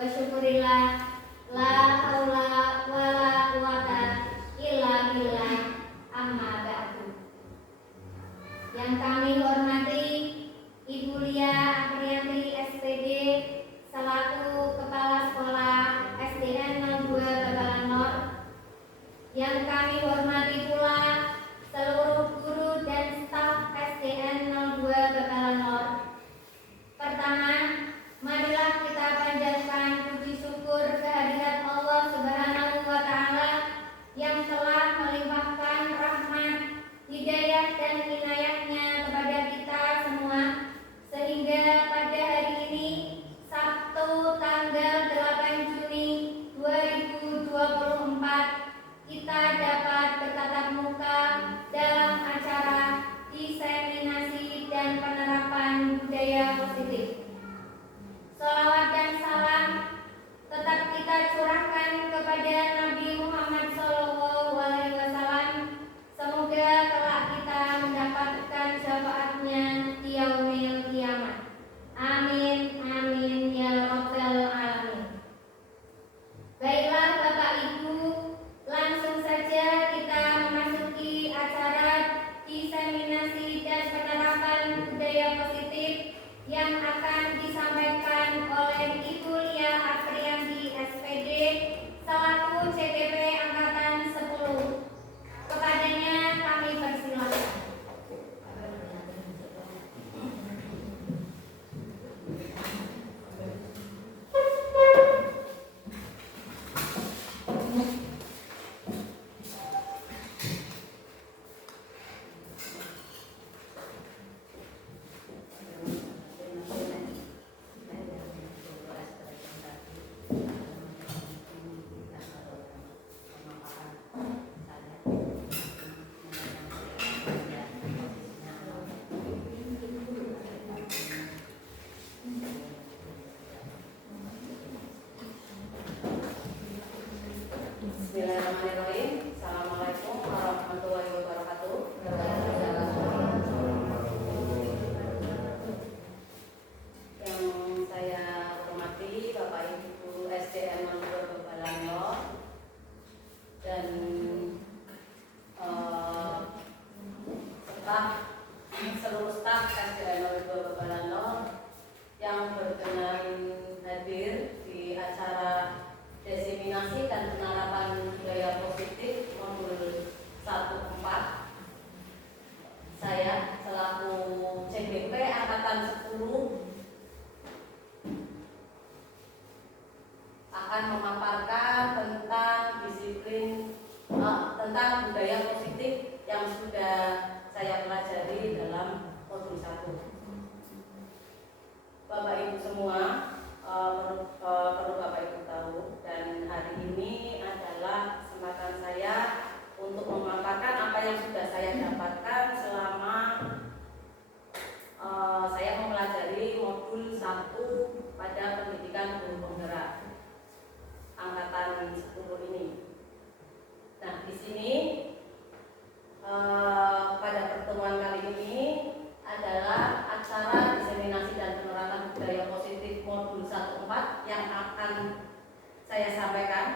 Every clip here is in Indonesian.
wa syukurillah la haula wala quwata illa billah amma ba'du. Yang kami hormati Ibu Lia Aprianti SPD selaku Kepala Sekolah SDN 02 Babalan Nor. Yang kami hormati pula seluruh guru dan staf SDN 02 Babalan Nor. Pertama, marilah kita panjatkan puji syukur kehadirat Allah Subhanahu wa Ta'ala yang telah melimpahkan rahmat, hidayah dan inayahnya kepada kita semua, sehingga pada hari ini Sabtu tanggal 8 Juni 2024 kita dapat bertatap muka dalam acara diseminasi dan penerapan budaya positif. Sholawat dan salam tetap kita curahkan kepada Nabi Muhammad SAW. Semoga kelak kita mendapatkan syafaatnya di yaumil kiamat. Amin, amin ya rabbal alamin. Baiklah Bapak Ibu, langsung saja kita memasuki acara diseminasi dan penerapan budaya positif yang akan disampaikan oleh Ibu Lia Aprianti SPD selaku CGP Angkatan 10. Kepadanya kami persilakan. Bismillahirrahmanirrahim. Assalamualaikum warahmatullahi wabarakatuh. Yang saya hormati Bapak Ibu SDN 02 Babalan Nor dan seluruh staf SDN 02 Babalan Nor yang berkenan hadir di acara diseminasi dan penerapan budaya positif modul 14. Saya selaku CGP Angkatan 10 akan memaparkan tentang disiplin tentang budaya positif yang sudah saya pelajari dalam modul 1. Bapak Ibu semua, perlu Bapak Ibu tahu, dan hari ini adalah kesempatan saya untuk memaparkan apa yang sudah saya dapatkan selama saya mempelajari modul 1 pada pendidikan guru penggerak angkatan 10 ini. Nah, di sini pada pertemuan kali ini adalah acara diseminasi dan penerapan budaya positif modul 14 yang akan saya sampaikan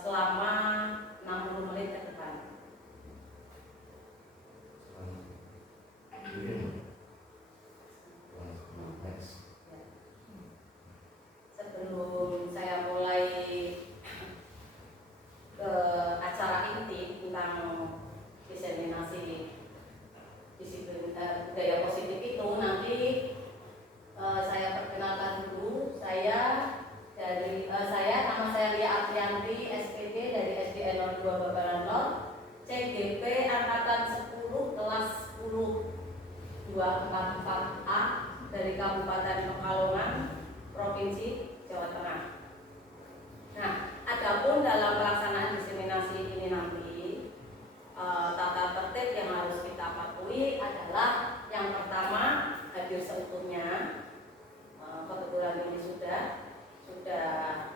selama 60 menit ke depan. Sebelum saya mulai ke acara inti tentang diseminasi disiplin budaya positif itu, nanti saya perkenalkan dulu. Nama saya Lia Aprianti SPD dari SDN 02 Babalan Nor, CGP Angkatan 10 kelas 10 244A dari Kabupaten Pekalongan, Provinsi Jawa Tengah. Nah, adapun dalam pelaksanaan diseminasi ini nanti, tata tertib yang harus kita patuhi adalah yang pertama, hadir seutuhnya. Kebetulan ini sudah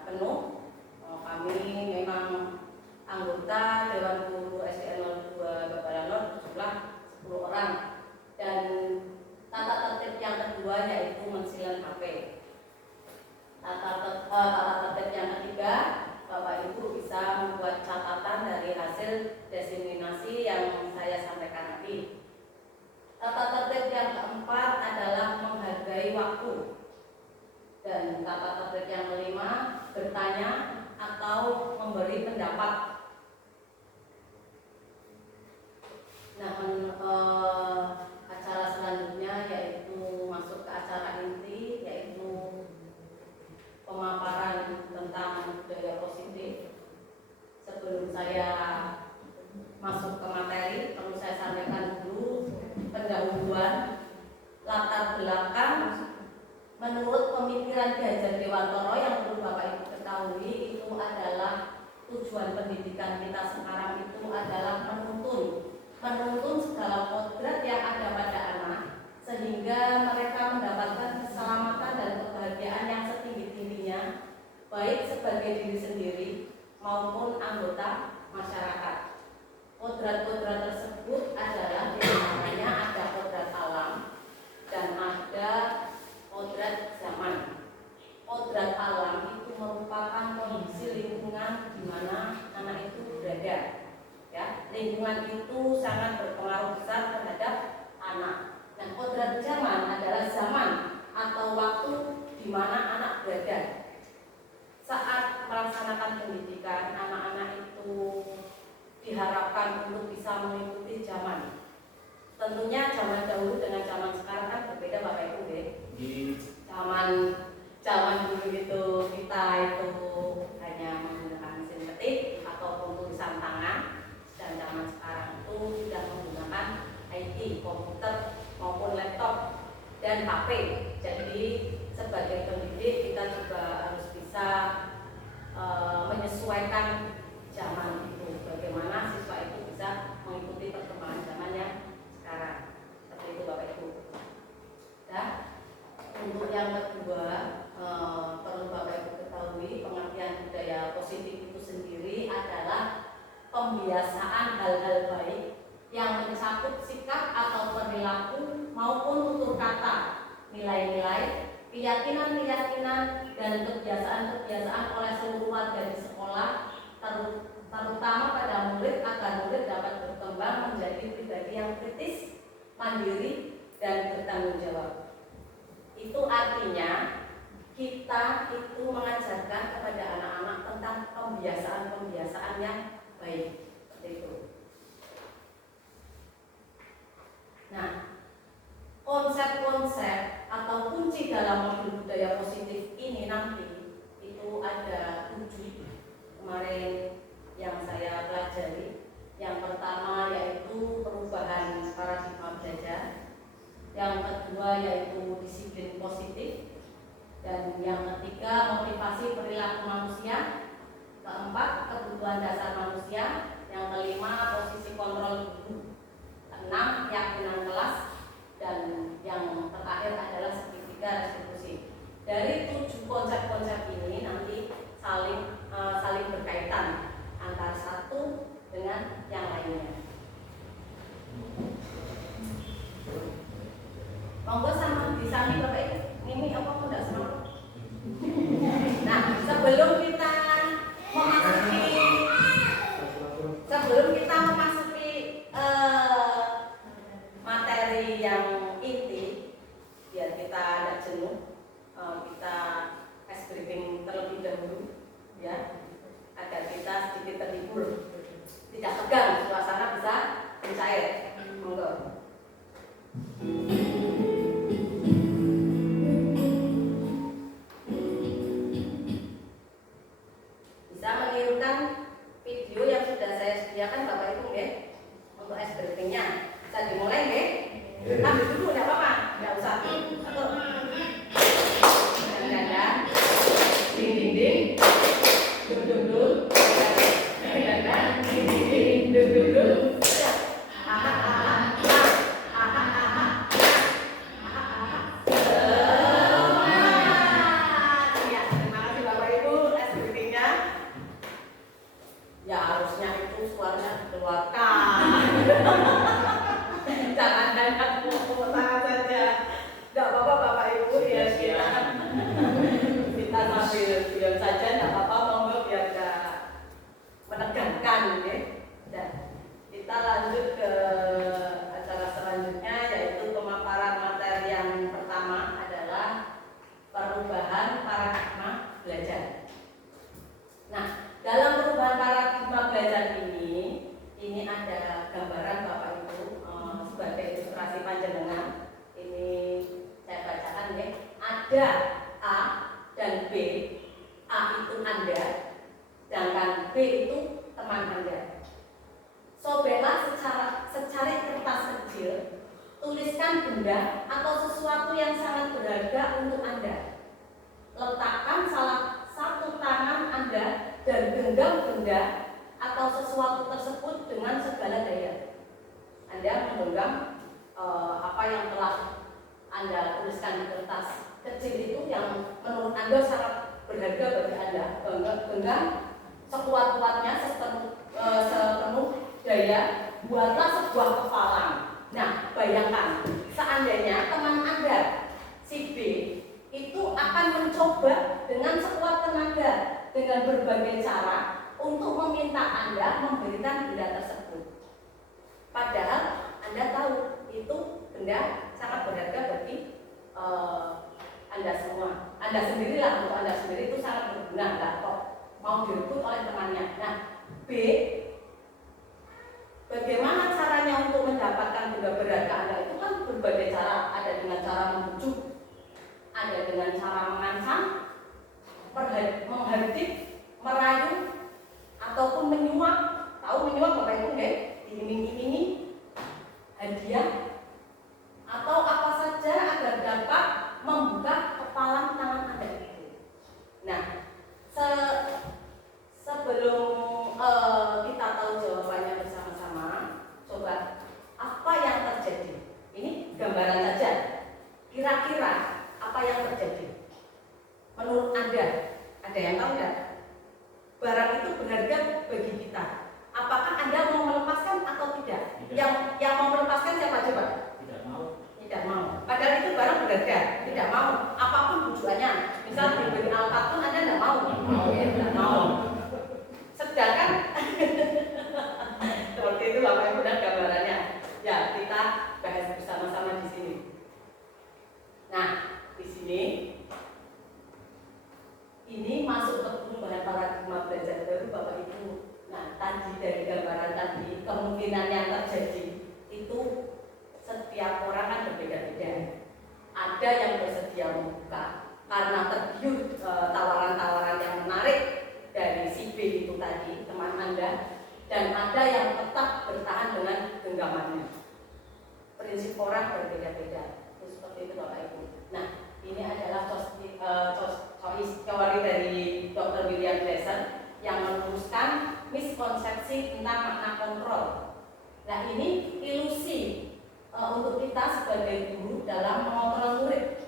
penuh. Kami memang anggota Dewan Guru SDN 02 Babalan Nor berjumlah 10 orang, dan tata tertib yang kedua yaitu mensilen HP. tata tertib yang kelima, bertanya atau memberi pendapat. Nah, acara selanjutnya yaitu masuk ke acara inti, yaitu pemaparan tentang budaya positif. Sebelum saya masuk ke materi, perlu saya sampaikan dulu pendahuluan latar belakang menurut pemikiran Ki Hajar Dewantara yang perlu Bapak Ibu ketahui itu adalah tujuan pendidikan kita sekarang itu adalah menuntun segala kodrat yang ada pada anak sehingga mereka mendapatkan keselamatan dan kebahagiaan yang setinggi-tingginya baik sebagai diri sendiri maupun anggota masyarakat. Kodrat-kodrat tersebut adalah diantaranya ada kodrat alam dan ada kodrat zaman. Kodrat alam itu merupakan kondisi lingkungan di mana anak itu berada. Ya, lingkungan itu sangat berpengaruh besar terhadap anak. Dan kodrat zaman adalah zaman atau waktu di mana anak berada. Saat melaksanakan pendidikan, anak-anak itu diharapkan untuk bisa mengikuti zaman. Tentunya zaman dahulu dengan zaman sekarang kan berbeda Bapak Ibu ya. Zaman dulu itu kita itu hanya menggunakan mesin ketik ataupun tulisan tangan, dan zaman sekarang itu sudah menggunakan IT, komputer maupun laptop dan HP. Jadi sebagai pendidik kita juga harus bisa menyesuaikan zaman itu, bagaimana siswa itu bisa mengikuti perkembangan zaman yang sekarang. Seperti itu Bapak Ibu. Nah, untuk yang kedua, perlu Bapak Ibu ketahui pengertian budaya positif itu sendiri adalah pembiasaan hal-hal baik yang mencakup sikap atau perilaku maupun tutur kata, nilai-nilai, keyakinan-keyakinan dan kebiasaan-kebiasaan oleh seluruh warga di sekolah, terutama pada murid agar murid dapat berkembang menjadi pribadi yang kritis, mandiri, dan bertanggung jawab. Itu artinya kita itu mengajarkan kepada anak-anak tentang kebiasaan-kebiasaan yang baik. Seperti itu. Nah, konsep-konsep atau kunci dalam modul budaya positif ini nanti itu ada 7 kemarin yang saya pelajari. Yang pertama yaitu perubahan paradigma belajar, yang kedua yaitu disiplin positif, dan yang ketiga motivasi perilaku manusia, keempat kebutuhan dasar manusia, yang kelima posisi kontrol guru, keenam keyakinan kelas, dan yang terakhir adalah segitiga restitusi. Dari itu teman Anda. Sobeklah secari kertas kecil, tuliskan benda atau sesuatu yang sangat berharga untuk Anda. Letakkan salah satu tangan Anda dan genggam benda atau sesuatu tersebut dengan segala daya. Anda menggenggam apa yang telah Anda tuliskan di kertas kecil itu yang menurut Anda sangat berharga bagi Anda. Genggam sekuat-kuatnya, sepenuh daya, buatlah sebuah kepalang. Nah, bayangkan seandainya teman Anda si B itu akan mencoba dengan sekuat tenaga dengan berbagai cara untuk meminta Anda memberikan benda tersebut. Padahal Anda tahu itu benda sangat berharga bagi Anda semua. Anda sendirilah, untuk Anda sendiri itu sangat berguna, enggak kok mau direbut oleh temannya. Nah, B, bagaimana caranya untuk mendapatkan benda berharga Anda itu kan berbagai cara. Ada dengan cara membujuk, ada dengan cara mengancam, menghardik, merayu, ataupun menyuap. Tahu menyuap Bapak Ibu nggih? Diiming-imingi hadiah atau apa saja agar dapat membuka kepalang tangan Anda itu. Nah, sebelum kita tahu jawabannya bersama-sama, coba apa yang terjadi? Ini gambaran saja. Kira-kira apa yang terjadi? Menurut Anda, ada yang tahu tidak? Barang itu berharga bagi kita. Apakah Anda mau melepaskan atau tidak? Yang mau melepaskan siapa coba? Tidak mau. Tidak mau. Padahal itu barang berharga. Tidak mau. Apapun tujuannya. Misal diberi Alphard pun Anda tidak mau. Tidak mau. Sedangkan seperti itu Bapak Ibu dan gambarannya. Ya, kita bahas bersama-sama di sini. Nah, di sini ini masuk ke perubahan paradigma belajar baru Bapak Ibu. Nah, tadi dari gambaran tadi kemungkinan yang terjadi itu setiap orang kan berbeda-beda. Ada yang bersedia membuka karena tergiur tawaran-tawaran yang menarik dari si B itu tadi, teman Anda, dan ada yang tetap bertahan dengan genggamannya. Prinsip orang berbeda-beda. Itu seperti itu Bapak Ibu. Nah, ini adalah choice teori dari Dr. William Glasser yang meluruskan miskonsepsi tentang makna kontrol. Nah, ini ilusi untuk kita sebagai guru dalam mengontrol murid.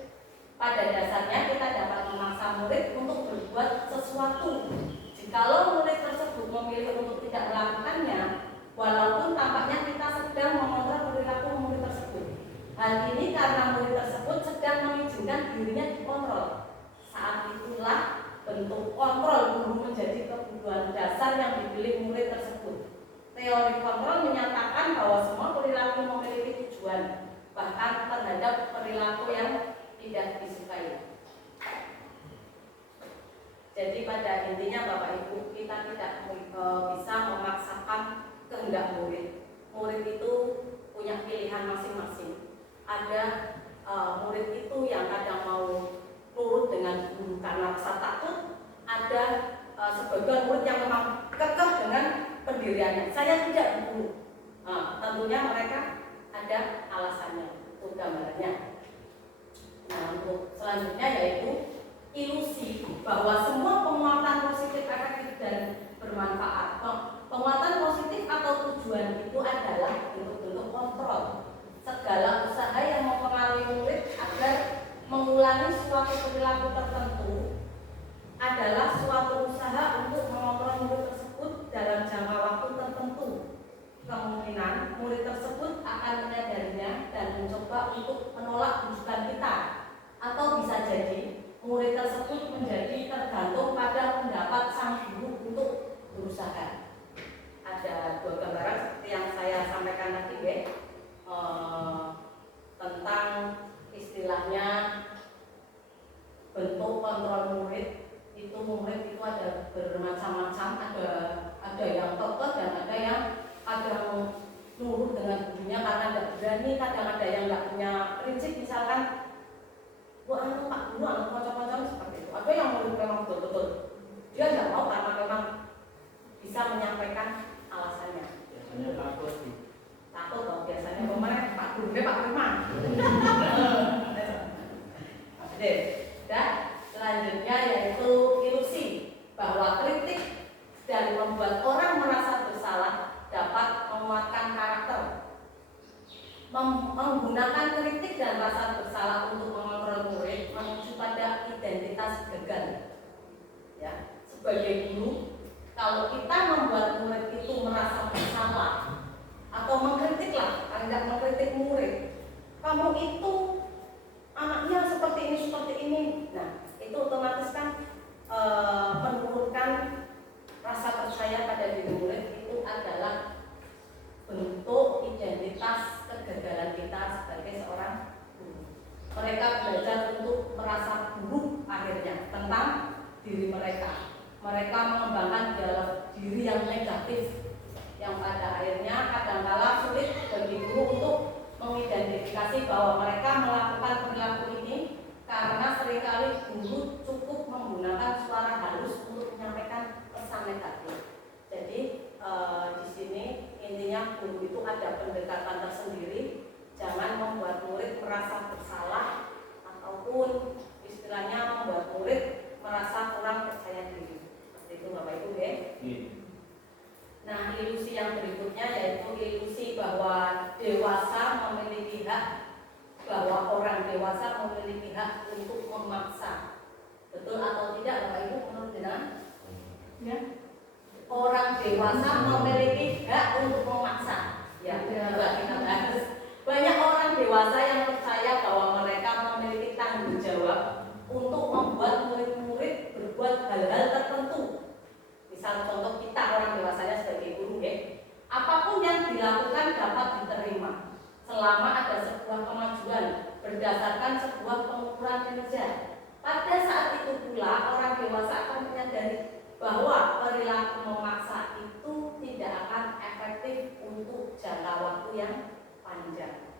Pada dasarnya kita dapat memaksa murid untuk berbuat sesuatu. Jikalau murid tersebut memilih untuk tidak melakukannya, walaupun tampaknya kita sedang mengontrol perilaku murid tersebut. Hal ini karena murid tersebut sedang mengizinkan dirinya dikontrol. Saat itulah bentuk kontrol guru menjadi kebutuhan dasar yang dipilih murid tersebut. Teori kontrol menyatakan bahwa semua perilaku memiliki tujuan, bahkan terhadap perilaku yang tidak disukai. Jadi pada intinya Bapak Ibu, kita tidak bisa memaksakan kehendak murid. Murid itu punya pilihan masing-masing. Ada murid itu yang kadang mau nurut dengan guru karena rasa takut. Ada sebagian murid yang memang kekeh dengan pendiriannya. Saya tidak guru. Tentunya mereka ada alasannya. Itu gambarannya. Nah, untuk selanjutnya yaitu ilusi bahwa semua penguatan positif efektif dan bermanfaat. Penguatan positif atau tujuan itu adalah bentuk-bentuk kontrol. Segala usaha yang mempengaruhi murid agar mengulangi suatu perilaku tertentu adalah suatu usaha untuk mengontrol murid tersebut dalam jangka waktu tertentu. Kemungkinan murid tersebut akan menyadarinya dan mencoba untuk menolak bujukan kita, atau bisa jadi murid tersebut menjadi tergantung pada pendapat sang guru untuk berusaha. Ada dua gambaran seperti yang saya sampaikan tadi ya, tentang istilahnya bentuk kontrol murid. Itu murid itu ada bermacam-macam, ada yang kekeh dan ada yang kadang nurut dengan gurunya karena tidak berani, kadang ada yang nggak punya prinsip, misalkan Pak Guru, kocok-kocok seperti itu. Ada yang murid memang betul-betul dia nggak mau karena memang bisa menyampaikan alasannya. Biasanya takut sih. Takut dong, biasanya kemarin Pak Guru, Pak Firman. Oke, dan selanjutnya yaitu ilusi bahwa kritik dan membuat orang merasa bersalah dapat menguatkan karakter. Menggunakan kritik dan rasa bersalah untuk mengontrol murid menuju pada identitas gagal. Ya, sebagai guru, kalau kita membuat murid itu merasa bersalah atau mengkritiklah, tidak mengkritik murid, kamu itu anaknya seperti ini. Nah, itu otomatis kan menurunkan rasa percaya pada diri murid. Itu adalah bentuk identitas kegagalan kita sebagai seorang guru. Mereka belajar untuk merasa buruk akhirnya tentang diri mereka. Mereka mengembangkan diri yang negatif, yang pada akhirnya kadangkala sulit bagi guru untuk mengidentifikasi bahwa mereka melakukan perilaku ini karena seringkali guru cukup menggunakan suara halus untuk menyampaikan pesan negatif. Jadi di sini intinya guru itu ada pendekatan tersendiri, jangan membuat murid merasa bersalah ataupun istilahnya membuat murid merasa kurang percaya diri. Seperti itu Bapak Ibu ya. Nah, ilusi yang berikutnya yaitu ilusi bahwa dewasa memiliki hak, bahwa orang dewasa memiliki hak untuk memaksa. Betul atau tidak Bapak Ibu menurut Anda? Ya. Orang dewasa memiliki hak untuk memaksa. Ya, coba kita bahas. Banyak orang dewasa yang percaya bahwa mereka memiliki tanggung jawab untuk membuat murid-murid berbuat hal-hal tertentu. Misal contoh kita orang dewasanya sebagai guru ya, apapun yang dilakukan dapat diterima selama ada sebuah kemajuan berdasarkan sebuah pengukuran kinerja. Pada saat itu pula orang dewasa akan menyadari bahwa perilaku memaksa itu tidak akan efektif untuk jangka waktu yang panjang,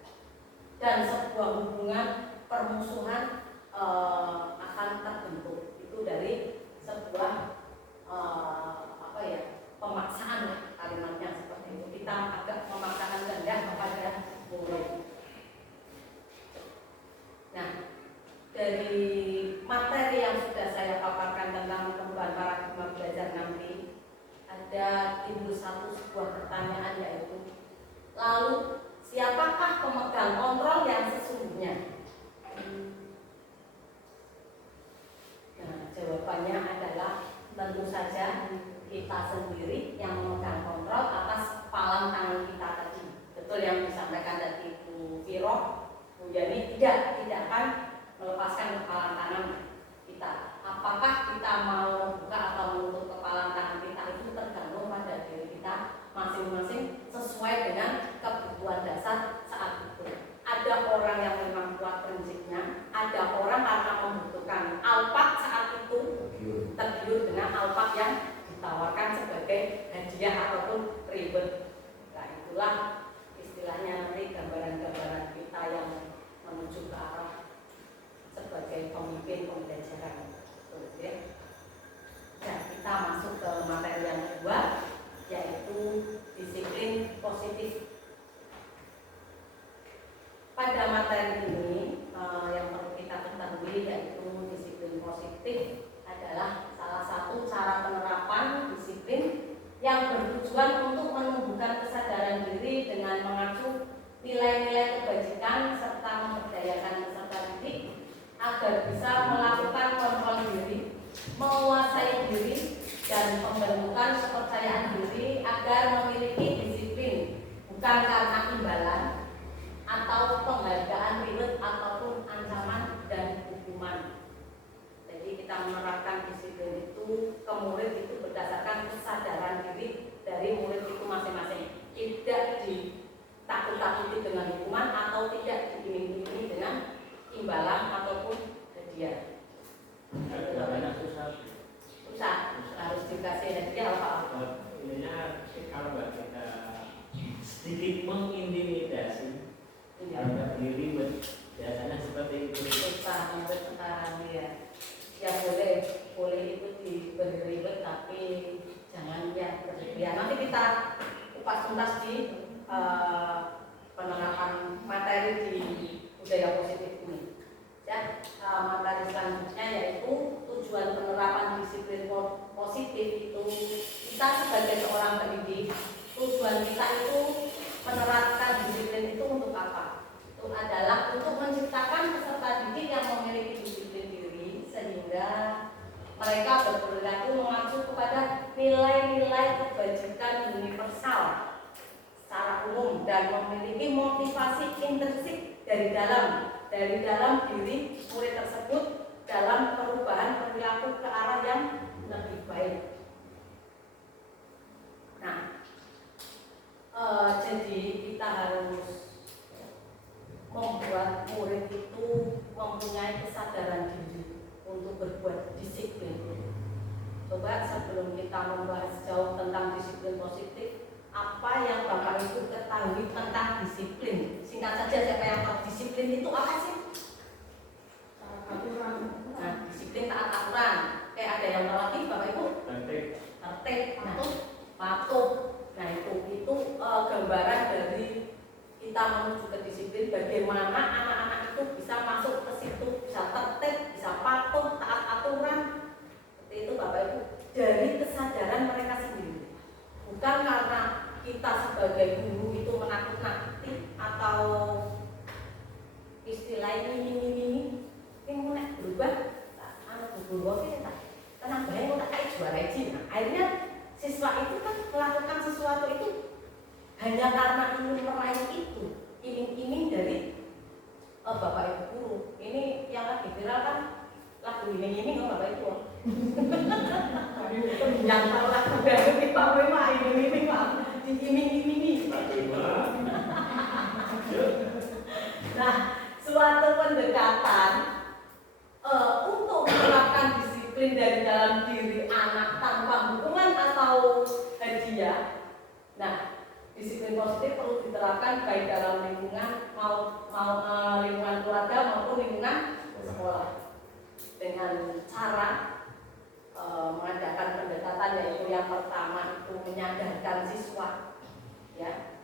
dan sebuah hubungan permusuhan akan terbentuk. Itu dari sebuah pemaksaan lah, kalimatnya seperti itu. Kita agak memaksakan kehendak kepada murid. Nah, dari materi yang sudah saya paparkan tentang perubahan paradigma belajar nanti, ada timbul sebuah pertanyaan, yaitu lalu siapakah pemegang kontrol yang sesungguhnya? Nah, jawabannya adalah tentu saja kita sendiri yang memegang kontrol atas kepalan tangan kita tadi. Betul yang disampaikan tadi Bu Viro, Bu Yani, tidak akan melepaskan kepalan tangan kita. Apakah kita mau buka atau menutup kepalan tangan kita itu tergantung pada diri kita masing-masing sesuai dengan kebutuhan dasar saat itu. Ada orang yang memang kuat prinsipnya, ada orang karena membutuhkan alpak saat itu tergiur dengan alpak yang ditawarkan sebagai hadiah ataupun reward. Nah, itulah istilahnya nanti gambaran-gambaran kita yang menuju ke arah sebagai pemimpin pembelajaran. Oke. Nah, kita masuk ke materi yang kedua, yaitu disiplin positif. Pada materi ini yang perlu kita ketahui yaitu disiplin positif adalah salah satu cara penerapan disiplin yang bertujuan untuk menumbuhkan kesadaran diri dengan mengacu nilai-nilai kebajikan serta memberdayakan peserta didik agar bisa melakukan kontrol diri, menguasai diri, dan pembentukan kepercayaan diri agar memiliki disiplin bukan karena imbalan atau penghargaan reward ataupun ancaman dan hukuman. Jadi kita menerapkan disiplin itu ke murid itu berdasarkan kesadaran diri dari murid itu masing-masing, tidak ditakut-takuti dengan hukuman atau tidak diiming-imingi dengan imbalan ataupun hadiah. Susah harus dikasih hadiah apa? Ininya kalau kita sedikit mengintimidasi, kalau diri biasanya seperti itu. Susah murid sekarang ya. Ya boleh itu diberi ribet tapi tuntas di penerapan materi di budaya positif ini. Ya, materi selanjutnya yaitu tujuan penerapan disiplin positif itu kita sebagai seorang pendidik, tujuan kita itu menerapkan disiplin itu untuk apa? Itu adalah untuk menciptakan peserta didik yang memiliki disiplin diri sehingga mereka berperilaku mengacu kepada nilai-nilai kebajikan universal secara umum dan memiliki motivasi intrinsik dari dalam diri murid tersebut dalam perubahan perilaku ke arah yang lebih baik. Nah, jadi kita harus membuat murid itu mempunyai kesadaran diri untuk berbuat disiplin. Coba sebelum kita membahas jauh tentang disiplin positif, apa yang Bapak Ibu ketahui tentang disiplin? Singkat saja, siapa yang tahu disiplin itu apa sih? Aturan. Nah, disiplin taat aturan. Kayak ada yang tahu lagi, Bapak Ibu? Tertib. Nah, patuh. Nah, itu gambaran dari kita menuju ke disiplin. Bagaimana anak-anak itu bisa masuk ke situ, bisa tertib, bisa patuh, taat aturan. Seperti itu, Bapak Ibu. Dari kesadaran mereka sendiri. Bukan karena kita sebagai guru itu menakut-nakuti atau istilah ini mau nak berubah, anak berubah kita tenang baik, mau tak kayak juara izin. Nah, akhirnya siswa itu kan melakukan sesuatu itu hanya karena ingin meraih itu, iming-iming dari Bapak Ibu guru. Ini yang lagi viral kan lagu iming-iming Bapak Ibu. Yang tahu lagu baru kita memang iming-iming Pak, diiming-imingi. Nah, suatu pendekatan untuk menerapkan disiplin dari dalam diri anak tanpa hukuman atau hadiah. Nah, disiplin positif perlu diterapkan baik dalam lingkungan lingkungan keluarga maupun lingkungan sekolah dengan cara mengadakan pendekatan, yaitu yang pertama itu menyadarkan siswa, ya,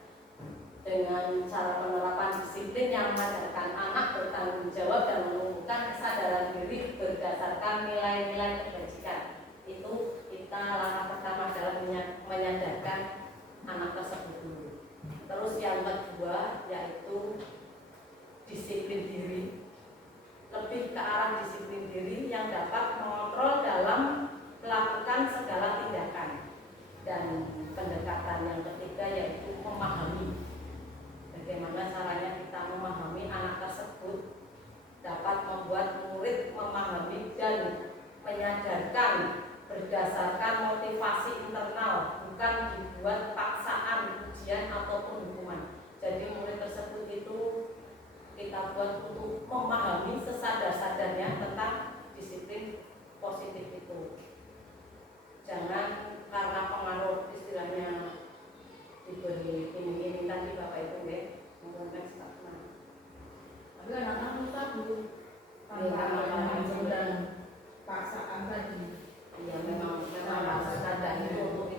dengan cara penerapan disiplin yang mengajarkan anak bertanggung jawab dan menumbuhkan kesadaran diri berdasarkan nilai-nilai kebajikan. Itu kita langkah pertama adalah menyadarkan anak tersebut dulu. Terus yang kedua yaitu disiplin diri, lebih ke arah disiplin diri yang dapat mengontrol dalam melakukan segala tindakan. Dan pendekatan yang ketiga yaitu memahami. Bagaimana caranya kita memahami anak tersebut dapat membuat murid memahami dan menyadarkan berdasarkan motivasi internal, bukan dibuat paksaan ujian ataupun hukuman. Jadi murid tersebut itu kita buat untuk memahami sesadar-sadarnya tentang disiplin positif itu. Jangan karena pengaruh istilahnya diberi ini tadi Bapak Ibu ya, menggunakan sikap tenang. Tapi anak-anak susah dulu. Dan paksaan tadi. Ya memang harus ada itu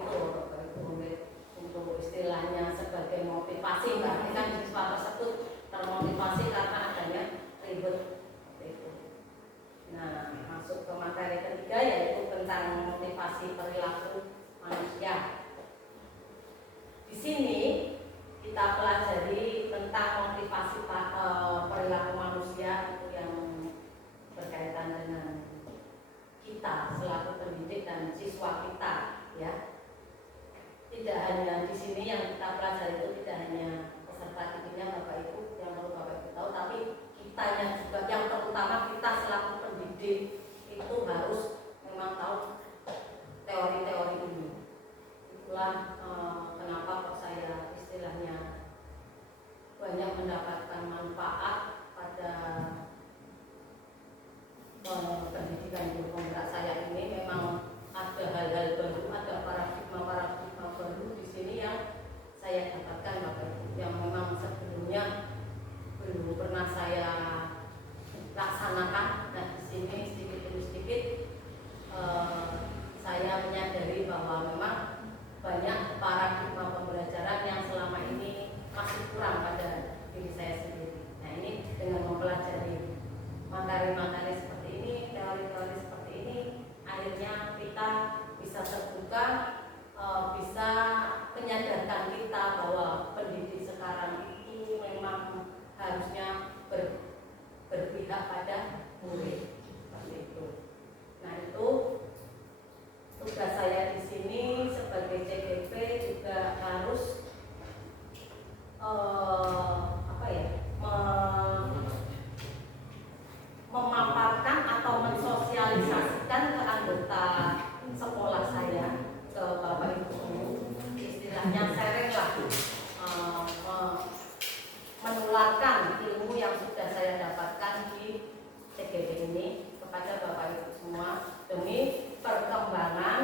untuk istilahnya sebagai motivasi. Berarti kan siswa tersebut termotivasi karena adanya ribet itu. Nah, masuk ke materi ketiga yaitu tentang motivasi perilaku manusia. Di sini kita pelajari tentang motivasi perilaku manusia itu yang berkaitan dengan kita selaku pendidik dan siswa kita, ya. Tidak hanya di sini yang kita pelajari itu tidak hanya peserta didiknya Bapak Ibu yang perlu Bapak Ibu tahu, tapi kitanya juga yang terutama kita selaku pendidik itu harus memang tahu teori-teori ini. Itulah kenapa kok saya istilahnya banyak mendapatkan manfaat pada pendidikan guru penggerak saya ini. Memang ada hal-hal baru, ada paradigma baru di sini yang saya dapatkan Bapak Ibu, yang memang sebelumnya belum pernah saya laksanakan. Nah, di sini sedikit demi sedikit juga bisa menyadarkan kita bahwa pendidik sekarang itu memang harusnya berpihak pada murid seperti itu. Nah itu tugas saya di sini sebagai CGP juga harus memaparkan atau mensosialisasikan ke anggota sekolah saya, ke Bapak Ibu guru, istilahnya sharing lah, menularkan ilmu yang sudah saya dapatkan di CGP ini kepada Bapak Ibu semua demi perkembangan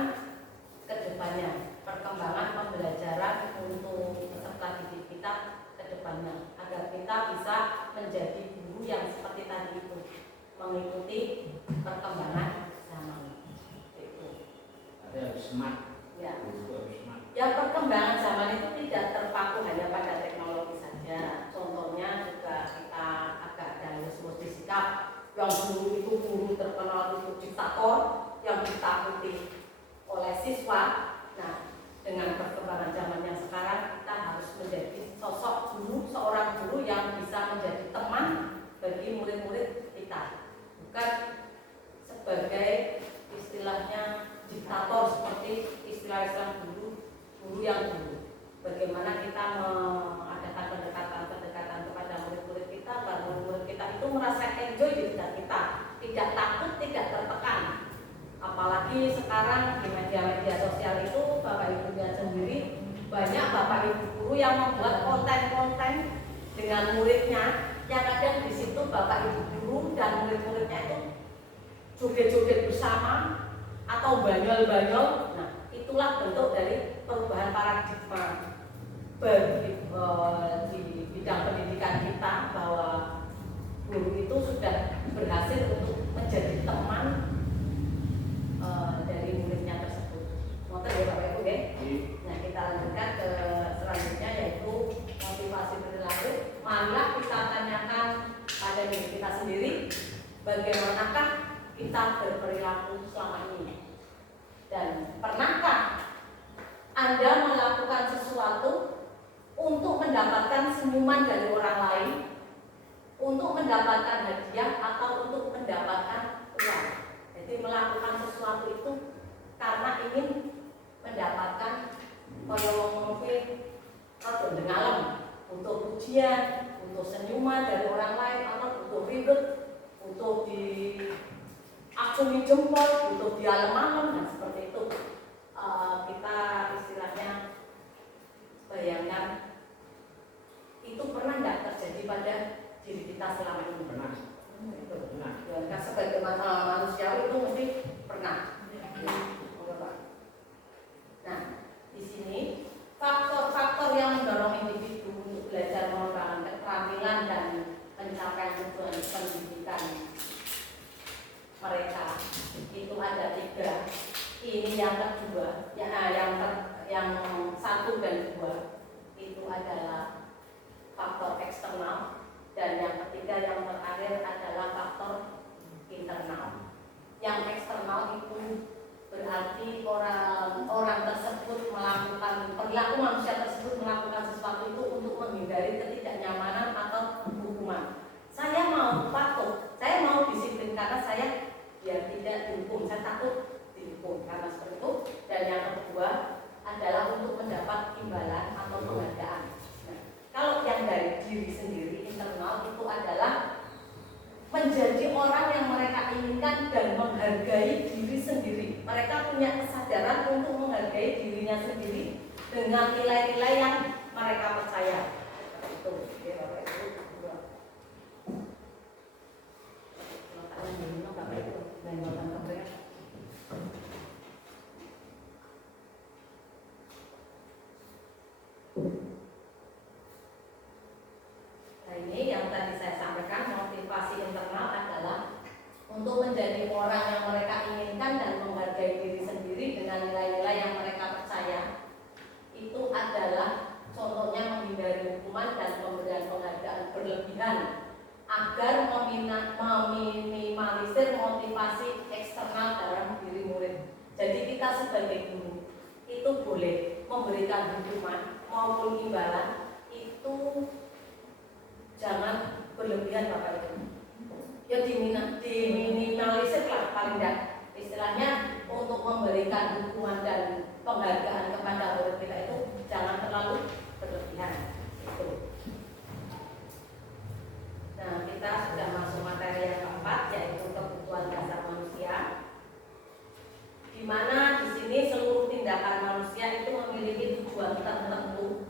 kedepannya, perkembangan pembelajaran untuk peserta didik kita kedepannya, agar kita bisa menjadi guru yang seperti tadi itu, mengikuti perkembangan zaman itu. Tapi harus smart. Ya. Guru harus smart. Ya, perkembangan zaman itu tidak terpaku hanya pada teknologi saja. Contohnya juga kita agak mesti sikap yang dulu itu guru terkenal itu diktator yang ditakuti oleh siswa. Nah, dengan perkembangan zaman yang sekarang kita harus menjadi sosok guru, seorang guru yang bisa menjadi teman bagi murid-murid kita, bukan sebagai istilahnya diktator seperti istilah-istilah guru yang dulu. Bagaimana kita mengadakan pendekatan kepada murid-murid kita, agar murid kita itu merasa enjoy di bidang kita, tidak takut, tidak tertekan. Apalagi sekarang di media-media sosial itu Bapak Ibu lihat sendiri, banyak Bapak Ibu guru yang membuat konten-konten dengan muridnya, yang kadang di situ Bapak Ibu guru dan murid-muridnya itu joget-joget bersama atau banyol-banyol. Nah, itulah bentuk dari perubahan paradigma di bidang pendidikan kita, bahwa guru itu sudah berhasil untuk menjadi teman dari muridnya tersebut. Motor ya Bapak Ibu ya. Nah, kita lanjutkan ke selanjutnya, yaitu motivasi perilaku. Marilah kita tanyakan pada diri kita sendiri, bagaimanakah kita berperilaku selama ini, dan pernahkah Anda melakukan sesuatu untuk mendapatkan senyuman dari orang lain, untuk mendapatkan hadiah, atau untuk mendapatkan uang. Jadi melakukan sesuatu itu karena ingin mendapatkan mungkin dengalam, untuk pujian, untuk senyuman dari orang lain, atau untuk ribet, untuk diacungi jempol, untuk dialem-alem, dan seperti itu. Kita istilahnya bayangkan, itu pernah tidak terjadi pada diri kita selama ini? Pernah. Itu. Pernah. Ya, sebagai manusia itu mesti pernah. Nah, di sini faktor-faktor yang mendorong individu untuk belajar mengembangkan keterampilan dan pencapaian tujuan pendidikan mereka itu ada 3. Ini yang kedua, yang 1 dan 2 itu adalah faktor eksternal, dan yang ketiga yang terakhir adalah faktor internal. Yang eksternal itu berarti orang tersebut melakukan, perilaku manusia tersebut melakukan sesuatu itu untuk menghindari ketidaknyamanan atau hukuman. Saya mau patuh, saya mau disiplin karena saya biar tidak dihukum, saya takut dihukum karena seperti itu. Dan yang kedua adalah untuk mendapat imbalan atau penghargaan. Nah, kalau yang dari diri sendiri internal itu adalah menjadi orang yang mereka inginkan dan menghargai diri sendiri. Mereka punya kesadaran untuk menghargai dirinya sendiri dengan nilai-nilai yang mereka percaya. Itu, ya Bapak Ibu. Nah, ini yang tadi saya sampaikan, motivasi internal adalah untuk menjadi orang yang mereka inginkan dan menghargai diri sendiri dengan nilai-nilai yang mereka percaya. Itu adalah contohnya menghindari hukuman dan pemberian penghargaan berlebihan agar meminimalisir motivasi eksternal dalam diri murid. Jadi kita sebagai guru itu boleh memberikan hukuman maupun imbalan itu jangan berlebihan Bapak Ibu. Ya diminimalisir lah paling tidak, istilahnya untuk memberikan hukuman dan penghargaan kepada murid kita itu jangan terlalu berlebihan itu. Nah, kita sudah masuk materi yang keempat, yaitu kebutuhan dasar manusia, di mana di sini seluruh tindakan manusia itu memiliki tujuan tertentu.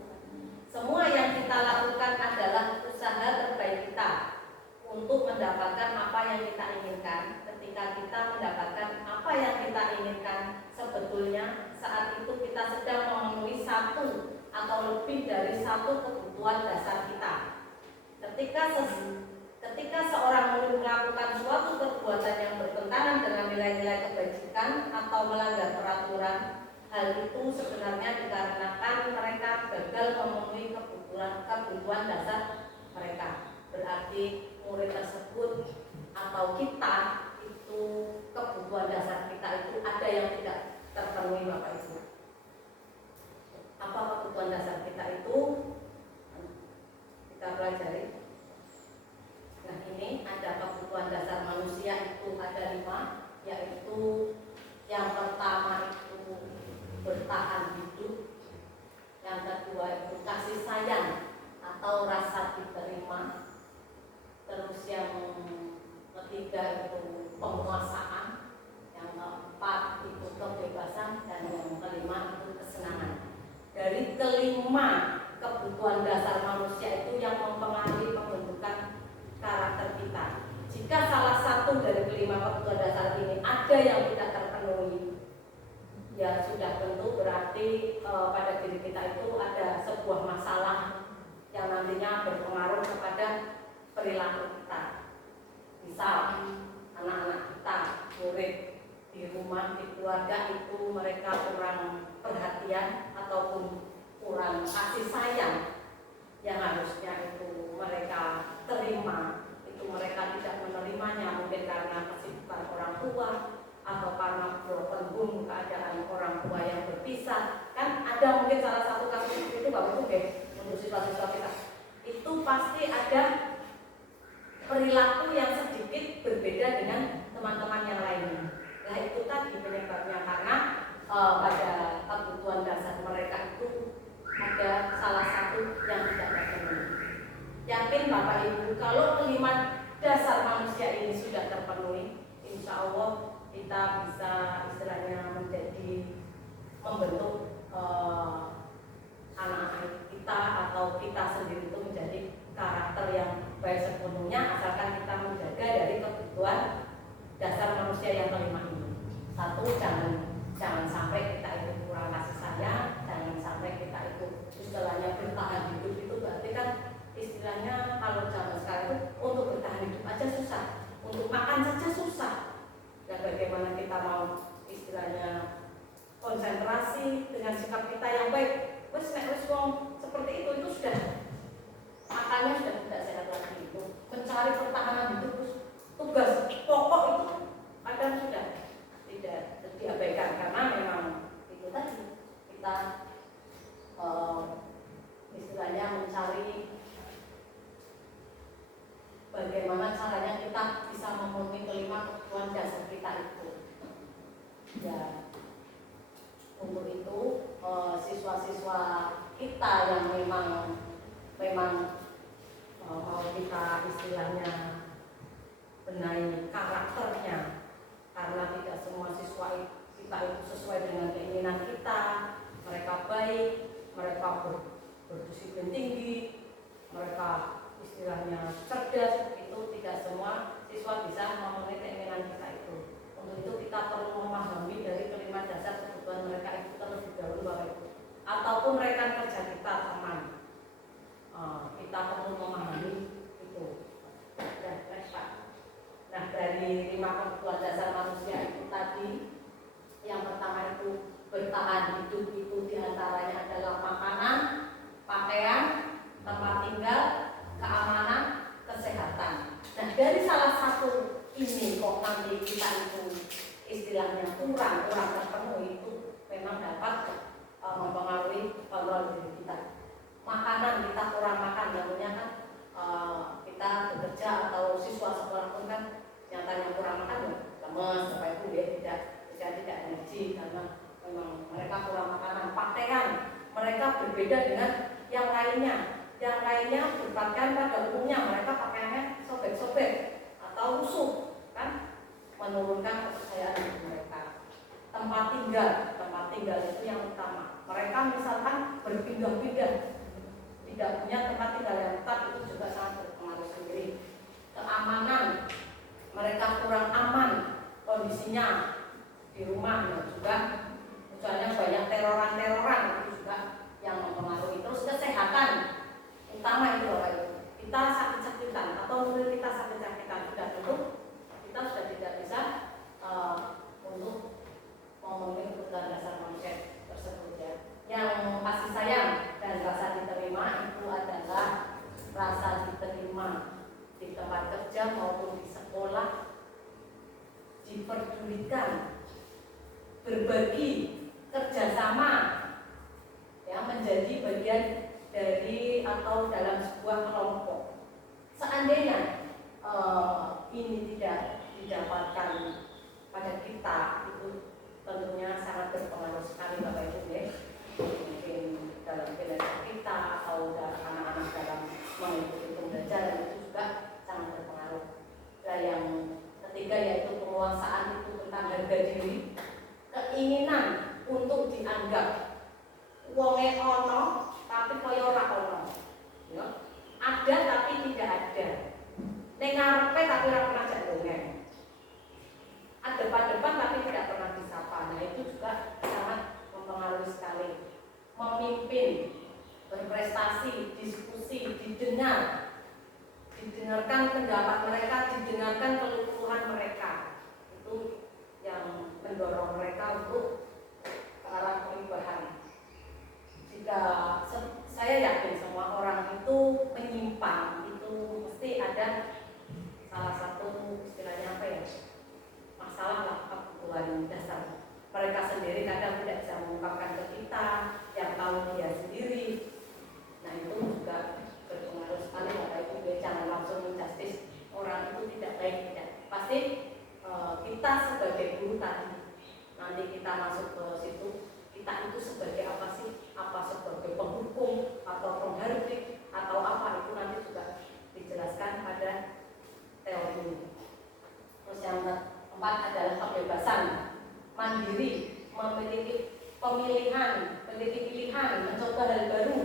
Semua yang kita lakukan adalah usaha terbaik kita untuk mendapatkan apa yang kita inginkan. Ketika kita mendapatkan apa yang kita inginkan, sebetulnya saat itu kita sedang memenuhi satu atau lebih dari satu kebutuhan dasar kita. Ketika seorang murid melakukan suatu perbuatan yang bertentangan dengan nilai-nilai kebajikan atau melanggar peraturan, hal itu sebenarnya dikarenakan mereka gagal memenuhi kebutuhan dasar mereka. Berarti murid tersebut atau kita itu kebutuhan dasar kita itu ada yang tidak terpenuhi Bapak Ibu. Apa kebutuhan dasar kita itu? Kita pelajari. Nah, ini ada kebutuhan dasar manusia itu ada 5, yaitu yang pertama itu bertahan hidup, yang kedua itu kasih sayang atau rasa diterima, terus yang ketiga itu penguasaan, yang keempat itu kebebasan, dan yang kelima itu kesenangan. Dari kelima kebutuhan dasar manusia itu yang mempengaruhi pembentukan karakter kita. Jika salah satu dari kelima kebutuhan dasar ini ada yang tidak terpenuhi, ya sudah tentu berarti pada diri kita itu ada sebuah masalah yang nantinya berpengaruh kepada perilaku kita. Misal anak-anak kita, murid di rumah, di keluarga itu mereka kurang perhatian ataupun kurang kasih sayang yang harusnya itu mereka terima, itu mereka tidak menerimanya, mungkin karena kesibukan orang tua atau karena broken home, keadaan orang tua yang berpisah. Kan ada mungkin salah satu kasus itu Bapak Ibu untuk siswa-siswa kita itu pasti ada perilaku yang sedikit berbeda dengan teman-teman yang lainnya. Nah, itu tadi penyebabnya karena pada kebutuhan dasar mereka itu ada salah satu yang tidak terpenuhi. Yakin Bapak Ibu kalau kelima dasar manusia ini sudah terpenuhi, insya Allah kita bisa istilahnya menjadi membentuk anak-anak kita atau kita sendiri itu menjadi karakter yang baik sepenuhnya, asalkan kita menjaga dari kebutuhan dasar manusia yang kelima ini. Satu, jangan sampai kita itu kurang kasih sayang, jangan sampai kita itu istilahnya bertahan hidup. Itu berarti kan istilahnya kalau zaman sekarang itu untuk bertahan hidup aja susah, untuk makan saja susah. Dan bagaimana kita mau istilahnya konsentrasi dengan sikap kita yang baik. Wes seperti itu sudah makannya sudah tidak sehat lagi. Itu mencari pertahanan hidup, tugas pokok itu kadang sudah tidak diabaikan karena memang itu tadi kita istilahnya mencari bagaimana caranya kita bisa memenuhi kelima kebutuhan dasar kita itu. Ya, untuk itu siswa-siswa kita yang memang mau kita istilahnya benahi karakternya, karena tidak semua siswa kita itu sesuai dengan keinginan kita. Mereka baik, mereka berdisiplin tinggi, mereka istilahnya cerdas, itu tidak semua siswa bisa memenuhi keinginan kita itu. Untuk itu kita perlu memahami dari kelima dasar kebutuhan mereka itu terlebih dahulu Bapak Ibu. Ataupun rekan kerja kita, teman, kita perlu memahami itu. Nah, dari 5 kebutuhan dasar manusia itu tadi, yang pertama itu bertahan hidup, itu diantaranya adalah makanan, pakaian, tempat tinggal, keamanan, kesehatan. Nah, dari salah satu ini kok nanti kita itu istilahnya kurang terpenuhi, itu memang dapat gizi karena memang mereka kurang makanan. Pakaian mereka berbeda dengan yang lainnya. Yang lainnya berpakaian pada umumnya mereka pakaiannya sobek-sobek atau lusuh, kan, menurunkan kepercayaan diri mereka. Tempat tinggal itu yang utama. Mereka misalkan berpindah-pindah, tidak punya tempat tinggal yang tetap, itu juga sangat berpengaruh sendiri. Keamanan, mereka kurang aman kondisinya di rumah, dan juga misalnya banyak teroran itu juga yang mempengaruhi. Terus kesehatan, utama itu Bapak Ibu. Kita sakit-sakitan atau murid kita sakit-sakitan, sudah tentu kita sudah tidak bisa untuk memenuhi kebutuhan dasar manusia tersebut ya. Yang kasih sayang dan rasa diterima itu adalah rasa diterima di tempat kerja maupun di sekolah, diperdulikan, berbagi, kerjasama, ya, menjadi bagian dari atau dalam sebuah kelompok. Seandainya ini tidak didapatkan pada kita, itu tentunya sangat berpengaruh sekali Bapak Ibu ya. Mungkin dalam belajar kita atau anak-anak dalam mengikuti pembelajaran itu juga sangat berpengaruh. Dan yang ketiga yaitu penguasaan itu tentang harga diri, keinginan untuk dianggap wonge ono tapi kaya ora ono. Ya. Ada tapi tidak ada. Ning ngarepe tapi ora pernah jak dongeng. Ada depan tapi tidak pernah disapa. Nah, itu juga sangat mempengaruhi sekali. Memimpin, berprestasi, diskusi, didengarkan pendapat mereka, didengarkan keluhan mereka. Itu yang mendorong mereka untuk ke arah perubahan. Jika saya yakin semua orang itu menyimpang, itu mesti ada salah satu istilahnya apa ya, masalah lah kebutuhan dasar. Mereka sendiri kadang tidak bisa mengungkapkan ke kita, yang tahu dia sendiri. Nah, itu juga berpengaruh sekali Bapak Ibu. Jangan langsung menjustis orang itu tidak baik, tidak. Pasti kita sebagai guru tadi, nanti kita masuk ke situ, kita itu sebagai apa sih? Apa sebagai penghukum atau penghardik atau apa, itu nanti juga dijelaskan pada teori ini. Terus yang keempat adalah kebebasan, mandiri, memiliki pilihan, mencoba hal baru,